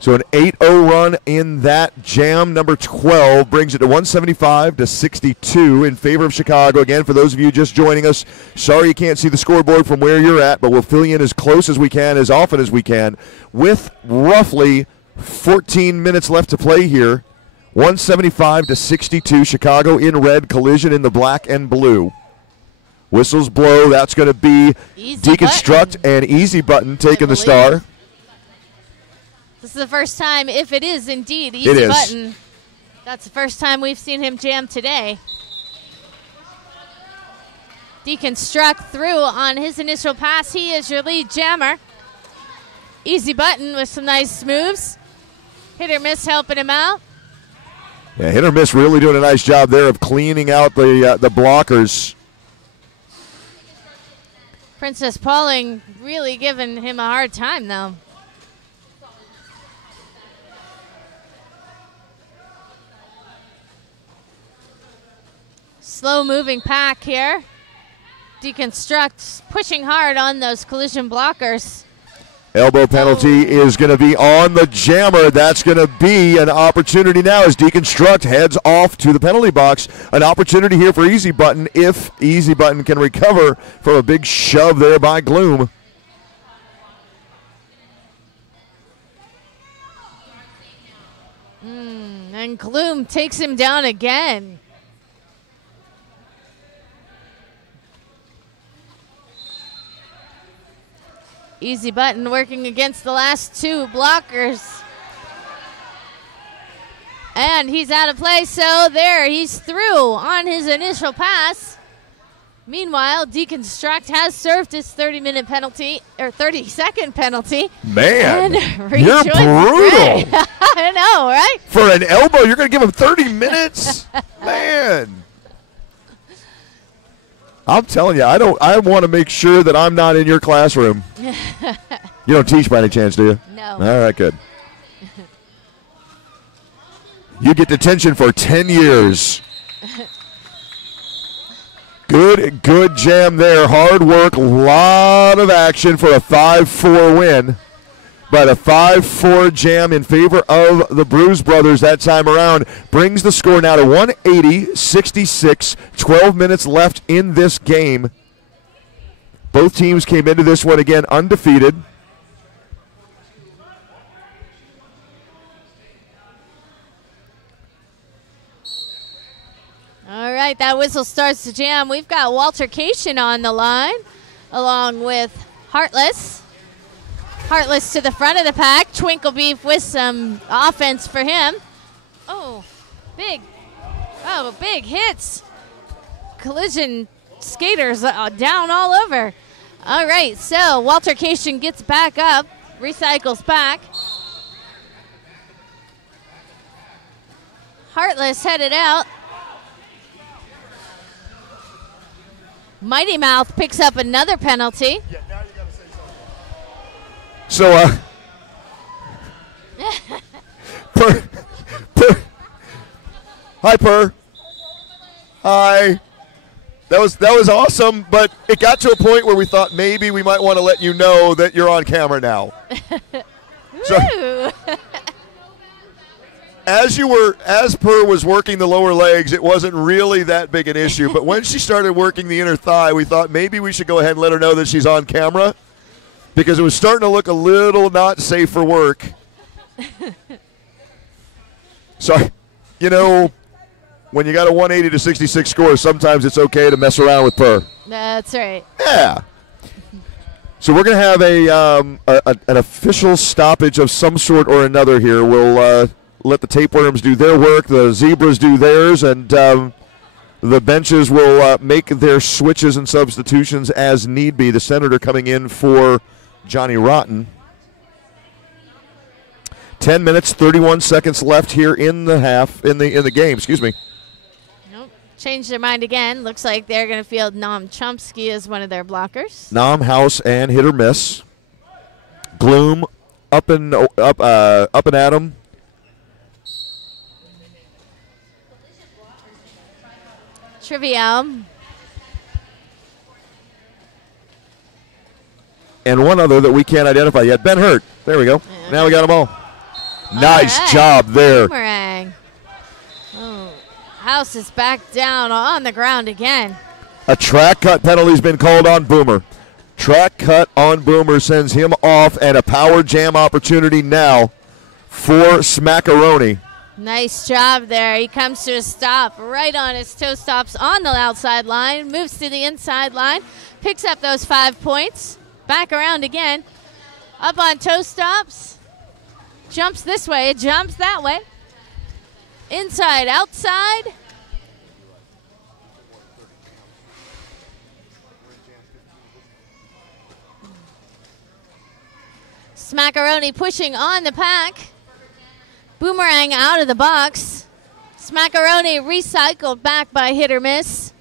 So an 8-0 run in that jam. Number 12 brings it to 175-62 in favor of Chicago. Again, for those of you just joining us, sorry you can't see the scoreboard from where you're at, but we'll fill you in as close as we can, as often as we can, with roughly 14 minutes left to play here. 175-62, Chicago in red, collision in the black and blue. Whistles blow. That's going to be Deconstruct and Easy Button taking the star. This is the first time, if it is indeed Easy Button, that's the first time we've seen him jam today. Deconstruct through on his initial pass. He is your lead jammer. Easy Button with some nice moves. Hit or miss helping him out. Yeah, hit or miss really doing a nice job there of cleaning out the blockers. Princess Pauling really giving him a hard time, though. Slow-moving pack here. Deconstruct pushing hard on those collision blockers. Elbow penalty is going to be on the jammer. That's going to be an opportunity now as Deconstruct heads off to the penalty box. An opportunity here for Easy Button if Easy Button can recover from a big shove there by Gloom. And Gloom takes him down again. Easy Button working against the last 2 blockers. And he's out of play, so there, he's through on his initial pass. Meanwhile, Deconstruct has served his 30-minute penalty, or 30-second penalty. Man, you're brutal. I know, right? For an elbow, you're going to give him 30 minutes? Man. I'm telling you, I want to make sure that I'm not in your classroom. You don't teach by any chance, do you? No. All right, good. You get detention for 10 years. Good jam there. Hard work, a lot of action for a 5-4 win. But a 5-4 jam in favor of the Bruise Brothers that time around brings the score now to 180-66. 12 minutes left in this game. Both teams came into this one again undefeated. All right, that whistle starts the jam. We've got Waltercation on the line along with Heartless. Heartless to the front of the pack. Twinkle Beef with some offense for him. Oh, big hits. Collision skaters down all over. All right, so Waltercation gets back up, recycles back. Heartless headed out. Mighty Mouth picks up another penalty. Yeah, now you gotta say something. So, hi, Purr. Hi. That was awesome, but it got to a point where we thought maybe we might want to let you know that you're on camera now. So, as Per was working the lower legs, it wasn't really that big an issue. But when she started working the inner thigh, we thought maybe we should go ahead and let her know that she's on camera, because it was starting to look a little not safe for work. So, when you got a 180 to 66 score, sometimes it's okay to mess around with Per. That's right. Yeah. So we're going to have an official stoppage of some sort or another here. We'll let the tapeworms do their work, the zebras do theirs, and the benches will make their switches and substitutions as need be. The senator coming in for Johnny Rotten. 10 minutes, 31 seconds left here in the game. Excuse me. Nope. Changed their mind again. Looks like they're going to field Noam Chomsky as one of their blockers. Noam, house, and hit or miss. Gloom up and at him. Trivial. And one other that we can't identify yet. Ben Hurt. There we go. Yeah. Now we got them all. Nice job there. Boomerang. Oh, House is back down on the ground again. A track cut penalty's been called on Boomer. Track cut on Boomer sends him off, and a power jam opportunity now for Smackaroni. Nice job there. He comes to a stop right on his toe stops on the outside line, moves to the inside line, picks up those 5 points, back around again, up on toe stops, jumps this way, jumps that way, inside, outside. Smackaroni pushing on the pack. Boomerang out of the box. Smackaroni recycled back by hit or miss.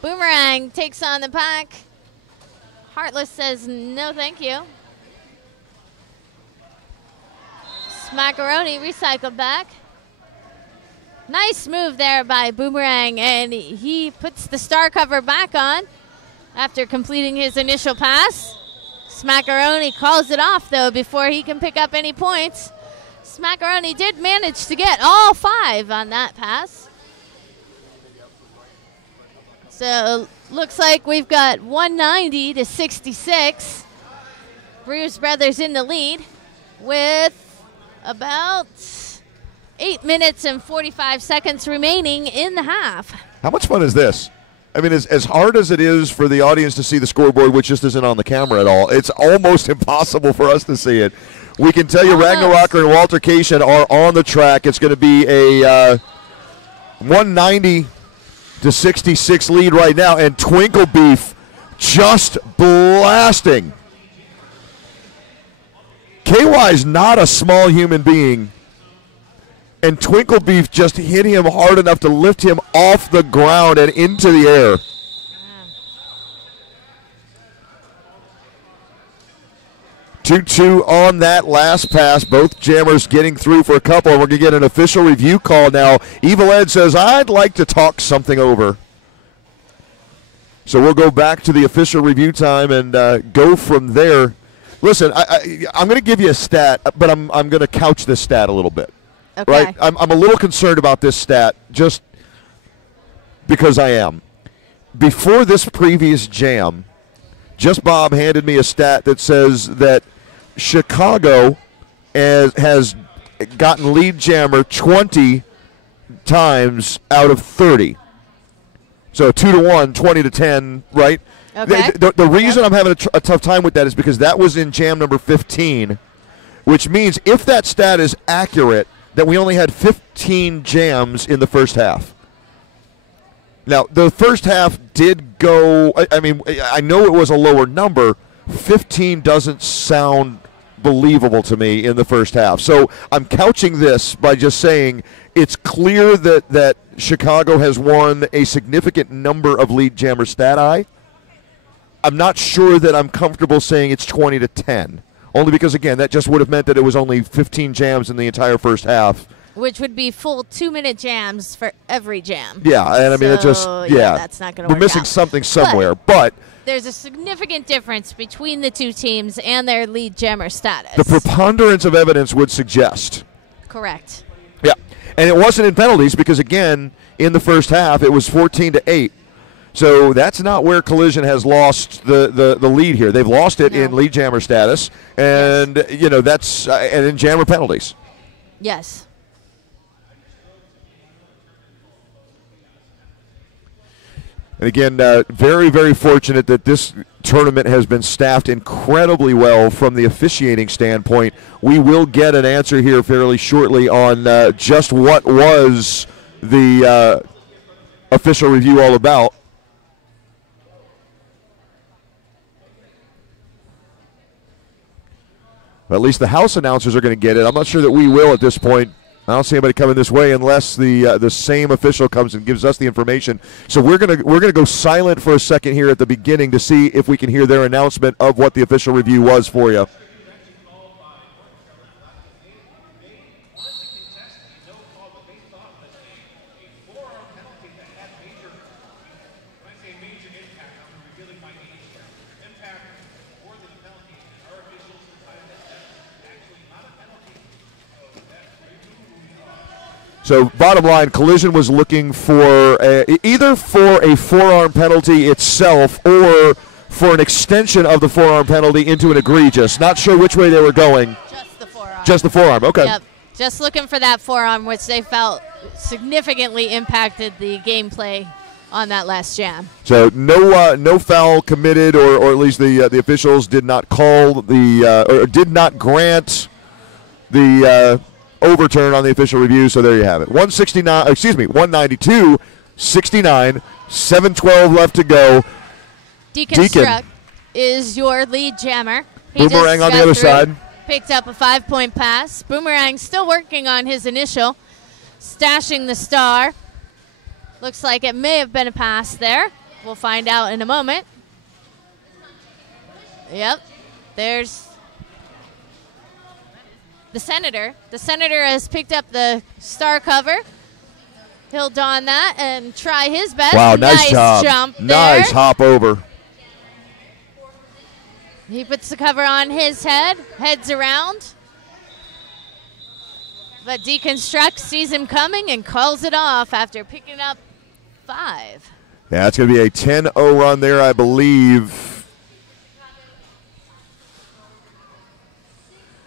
Boomerang takes on the pack. Heartless says no thank you. Smackaroni recycled back. Nice move there by Boomerang, and he puts the star cover back on after completing his initial pass. Smackaroni calls it off, though, before he can pick up any points. Smackaroni did manage to get all 5 on that pass. So looks like we've got 190 to 66. Brews Brothers in the lead with about 8 minutes and 45 seconds remaining in the half. How much fun is this? I mean, as hard as it is for the audience to see the scoreboard, which just isn't on the camera at all, it's almost impossible for us to see it. We can tell you Ragnarocker and Walter Cation are on the track. It's going to be a 190 to 66 lead right now, and Twinkle Beef just blasting. KY's not a small human being, and Twinkle Beef just hit him hard enough to lift him off the ground and into the air. 2-2 on that last pass. Both jammers getting through for a couple. We're going to get an official review call now. Evil Ed says, I'd like to talk something over. So we'll go back to the official review time and go from there. Listen, I'm going to give you a stat, but I'm going to couch this stat a little bit. Okay. Right? I'm a little concerned about this stat just because I am. Before this previous jam, Just Bob handed me a stat that says that Chicago has gotten lead jammer 20 times out of 30. So 2-1, 20-10, right? Okay. The reason I'm having a tough time with that is because that was in jam number 15, which means if that stat is accurate, that we only had 15 jams in the first half. Now, the first half did go, I mean, I know it was a lower number. 15 doesn't sound believable to me in the first half. So I'm couching this by just saying it's clear that Chicago has won a significant number of lead jammer stati. I'm not sure that I'm comfortable saying it's 20-10, only because, again, that just would have meant that it was only 15 jams in the entire first half which would be full 2-minute jams for every jam. Yeah, and I mean, it just, that's not going to work we're missing out. something somewhere, but There's a significant difference between the two teams and their lead jammer status. the preponderance of evidence would suggest. Correct. Yeah, and it wasn't in penalties because, again, in the first half, it was 14-8. So that's not where Collision has lost the lead here. They've lost it in lead jammer status, and that's and in jammer penalties. Yes. And again, very, very fortunate that this tournament has been staffed incredibly well from the officiating standpoint. We will get an answer here fairly shortly on just what was the official review all about. At least the house announcers are going to get it. I'm not sure that we will at this point. I don't see anybody coming this way unless the same official comes and gives us the information. So we're gonna go silent for a second here at the beginning to see if we can hear their announcement of what the official review was for you. So bottom line, Collision was looking for either for a forearm penalty itself or for an extension of the forearm penalty into an egregious. Not sure which way they were going. Just the forearm. Just the forearm, okay. Yep. Just looking for that forearm, which they felt significantly impacted the gameplay on that last jam. So no foul committed, or at least the officials did not call or did not grant the overturn on the official review. So there you have it. 192-69, 7:12 left to go. Deacon Struck is your lead jammer. He Boomerang just on the other side. Picked up a 5-point pass. Boomerang still working on his initial. Stashing the star. Looks like it may have been a pass there. We'll find out in a moment. Yep. There's the Senator. The Senator has picked up the star cover. He'll don that and try his best. Wow, nice job. Jump there. Nice hop over. He puts the cover on his head, heads around. But Deacon Struck sees him coming and calls it off after picking up 5. Yeah, it's going to be a 10-0 run there, I believe.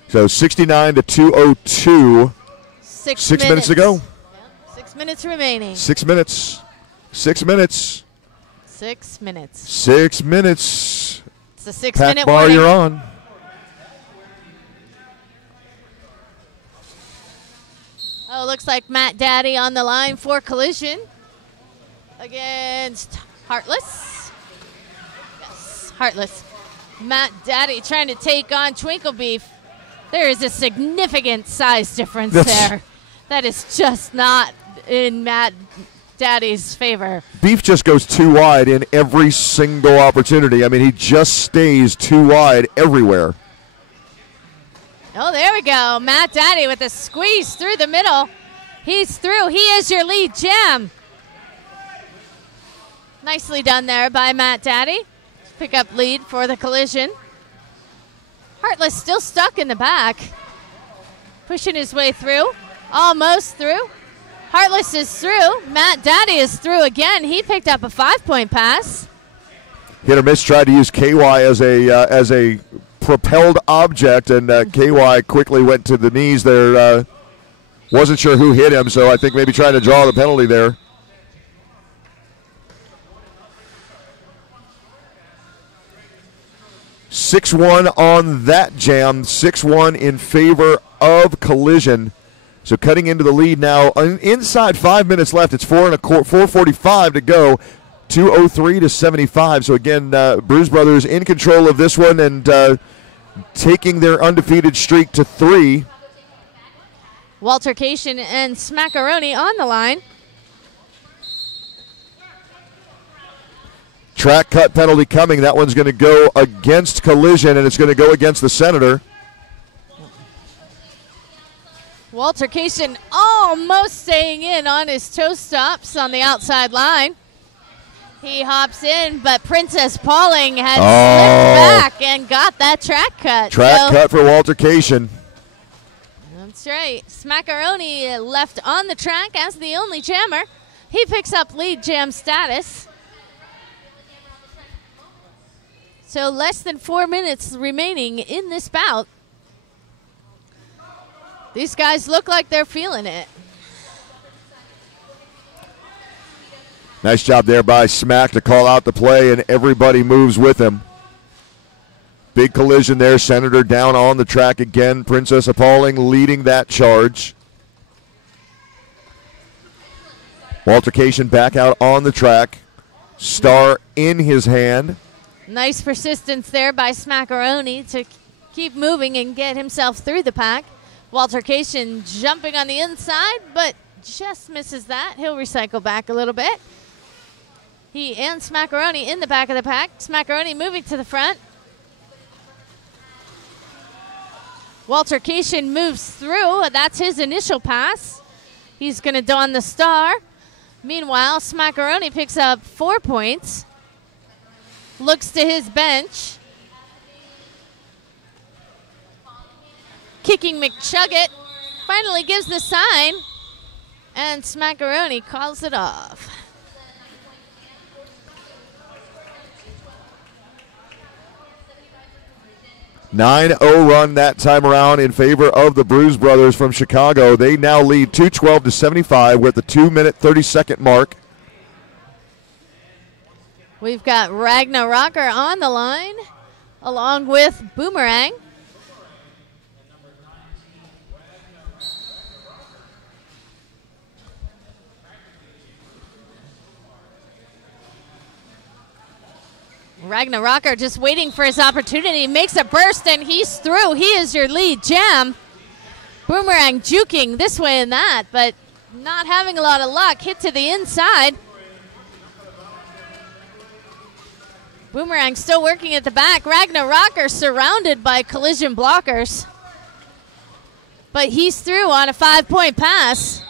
So 69-202. 6 minutes to go. Yep. 6 minutes remaining. 6 minutes. 6 minutes. 6 minutes. 6 minutes. It's a 6 Pat minute Barr, warning. you're on. Oh, looks like Matt Daddy on the line for Collision against Heartless. Yes, Heartless. Matt Daddy trying to take on Twinkle Beef. There is a significant size difference there. That is just not in Matt Daddy's favor. Beef just goes too wide in every single opportunity. I mean, he just stays too wide everywhere. Oh, there we go. Matt Daddy with a squeeze through the middle. He's through. He is your lead jam. Nicely done there by Matt Daddy. Pick up lead for the Collision. Heartless still stuck in the back. Pushing his way through. Almost through. Heartless is through. Matt Daddy is through again. He picked up a 5-point pass. Hit or miss, tried to use KY as a propelled object, and KY quickly went to the knees there. Wasn't sure who hit him, so I think maybe trying to draw the penalty there. (6-1) on that jam. 6-1 in favor of Collision. So cutting into the lead now. Inside 5 minutes left. It's 4:45 to go. 2:03-75. So again, Bruise Brothers in control of this one and taking their undefeated streak to 3. Waltercation and Smackaroni on the line. Track cut penalty coming. That one's going to go against Collision, and it's going to go against the Senator. Waltercation. Oh, almost staying in on his toe stops on the outside line. He hops in, but Princess Pauling had slipped back and got that track cut. Track cut for Waltercation. That's right. Smackaroni left on the track as the only jammer. He picks up lead jam status. So less than 4 minutes remaining in this bout. These guys look like they're feeling it. Nice job there by Smack to call out the play, and everybody moves with him. Big collision there. Senator down on the track again. Princess Pauling leading that charge. Waltercation back out on the track. Star in his hand. Nice persistence there by Smackaroni to keep moving and get himself through the pack. Waltercation jumping on the inside, but just misses that. He'll recycle back a little bit. He and Smackaroni in the back of the pack. Smackaroni moving to the front. Waltercation moves through. That's his initial pass. He's going to don the star. Meanwhile, Smackaroni picks up 4 points. Looks to his bench. Kicking McChuggett finally gives the sign, and Smackaroni calls it off. .90 run that time around in favor of the Bruise Brothers from Chicago. They now lead 212-75. We're at the 2-minute, 30-second mark. We've got Ragnar Rocker on the line, along with Boomerang. Ragnar Rocker just waiting for his opportunity. Makes a burst, and he's through. He is your lead jam. Boomerang juking this way and that, but not having a lot of luck. Hit to the inside. Boomerang still working at the back. Ragnar Rocker surrounded by collision blockers. But he's through on a 5-point pass.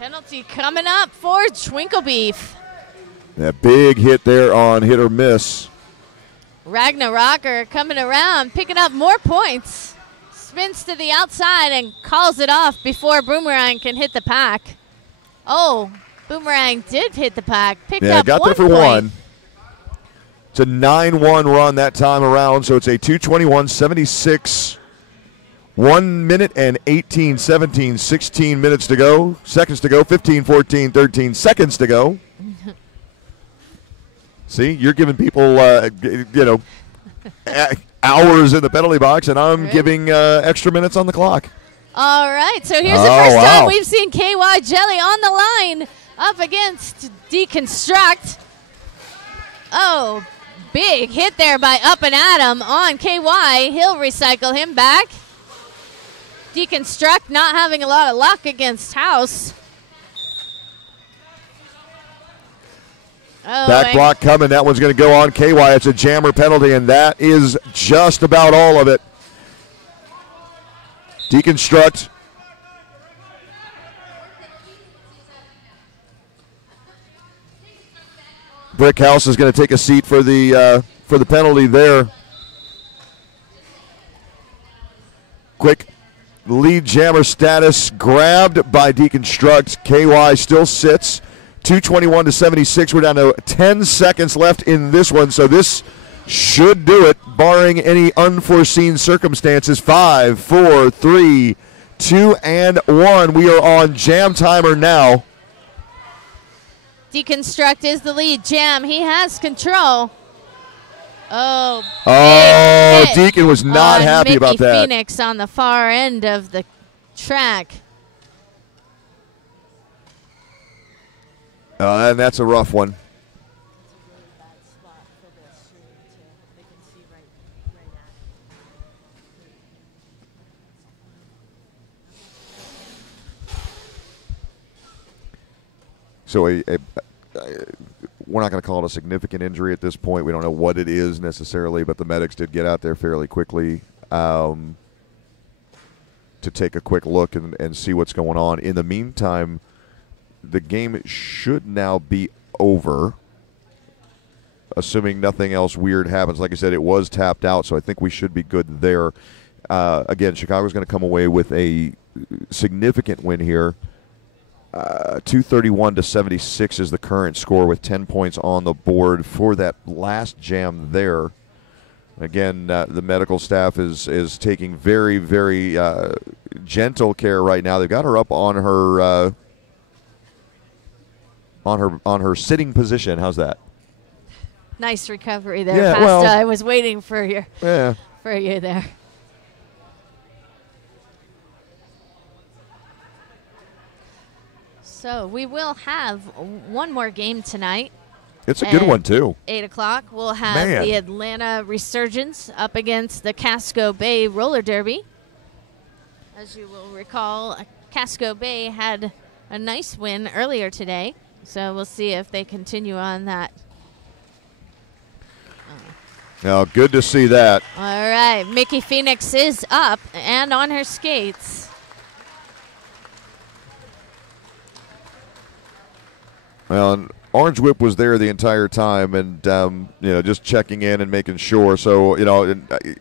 Penalty coming up for Twinklebeef. That big hit there on hit or miss. Ragnar Rocker coming around, picking up more points. Spins to the outside and calls it off before Boomerang can hit the pack. Oh, Boomerang did hit the pack. Picked up got 1 there for point. 1. It's a 9-1 run that time around, so it's a 2:21:76. 1 minute and 18, 17, 16 minutes to go. Seconds to go. 15, 14, 13 seconds to go. See, you're giving people, hours in the penalty box, and I'm giving extra minutes on the clock. All right, so here's the first time we've seen KY Jelly on the line up against Deconstruct. Oh, big hit there by Up and Adam on KY. He'll recycle him back. Deconstruct not having a lot of luck against House. Oh, Back block coming. That one's going to go on KY. It's a jammer penalty, and that is just about all of it. Deconstruct. Brickhouse is going to take a seat for the penalty there. Quick lead jammer status grabbed by Deconstruct. KY still sits. 2:21:76. We're down to 10 seconds left in this one, so this should do it, barring any unforeseen circumstances. 5, 4, 3, 2, and 1. We are on jam timer now. Deconstruct is the lead jam. He has control. Oh, Deacon was not happy Mickey about that. Phoenix on the far end of the track. And that's a rough one. So we're not going to call it a significant injury at this point. We don't know what it is necessarily, but the medics did get out there fairly quickly to to take a quick look and see what's going on. In the meantime, the game should now be over, assuming nothing else weird happens. Like I said, it was tapped out, so I think we should be good there. Again, Chicago's going to come away with a significant win here. 231-76 is the current score with 10 points on the board for that last jam there. Again, the medical staff is taking very, very gentle care right now. They've got her up on her sitting position. How's that? Nice recovery there, Yeah, Pasta. well, I was waiting for you Yeah. there. So we will have one more game tonight. It's a good one, too. 8 o'clock, we'll have Man. the Atlanta Resurgence up against the Casco Bay Roller Derby. As you will recall, Casco Bay had a nice win earlier today, so we'll see if they continue on that. Now, good to see that. All right, Mickey Phoenix is up and on her skates. Well, and Orange Whip was there the entire time, and just checking in and making sure. So,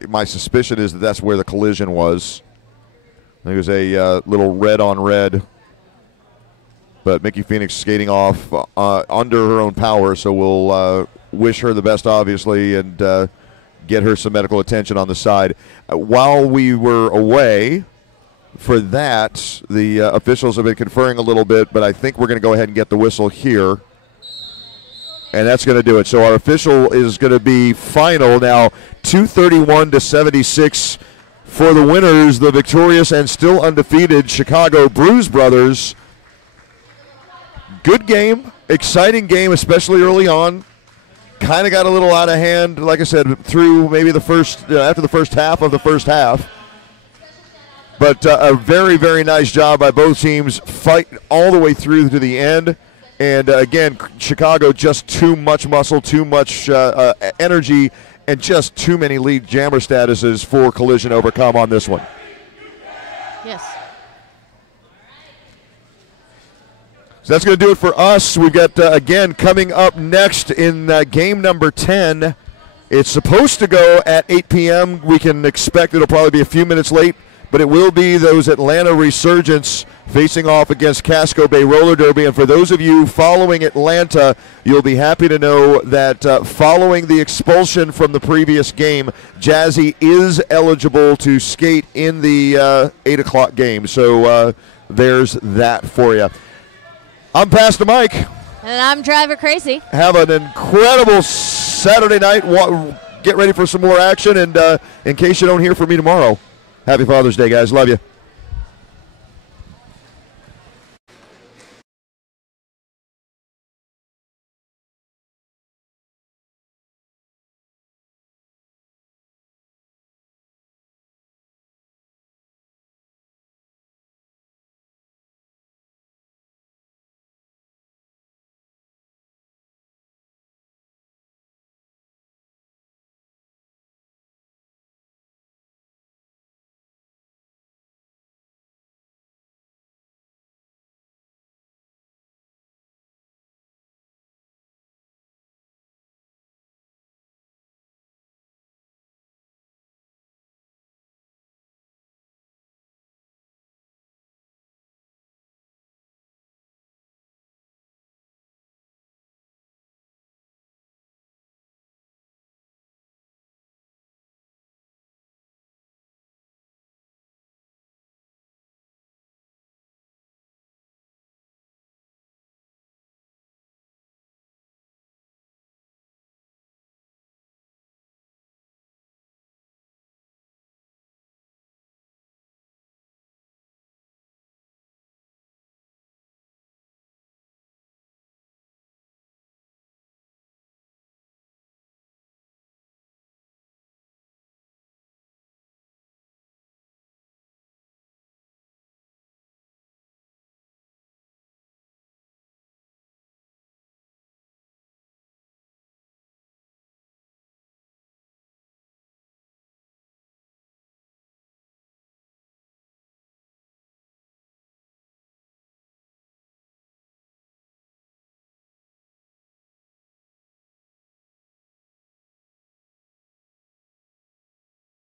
my suspicion is that that's where the collision was. There was a little red on red, but Mickey Phoenix skating off under her own power. So we'll wish her the best, obviously, and get her some medical attention on the side. While we were away for that, the officials have been conferring a little bit, but I think we're going to go ahead and get the whistle here. And that's going to do it. So our official is going to be final now, 231-76 for the winners, the victorious and still undefeated Chicago Bruise Brothers. Good game, exciting game, especially early on. Kind of got a little out of hand, like I said, through maybe the first, after the first half of the first half. But a very, very nice job by both teams, fight all the way through to the end. And, again, Chicago just too much muscle, too much energy, and just too many lead jammer statuses for Collision to overcome on this one. Yes. So that's going to do it for us. We've got, again, coming up next in game number 10. It's supposed to go at 8 p.m. We can expect it'll probably be a few minutes late, but it will be those Atlanta Resurgence facing off against Casco Bay Roller Derby. And for those of you following Atlanta, you'll be happy to know that following the expulsion from the previous game, Jazzy is eligible to skate in the 8 o'clock game. So there's that for you. I'm Pastor Mike. And I'm Driver Crazy. Have an incredible Saturday night. Get ready for some more action. And in case you don't hear from me tomorrow, happy Father's Day, guys. Love you.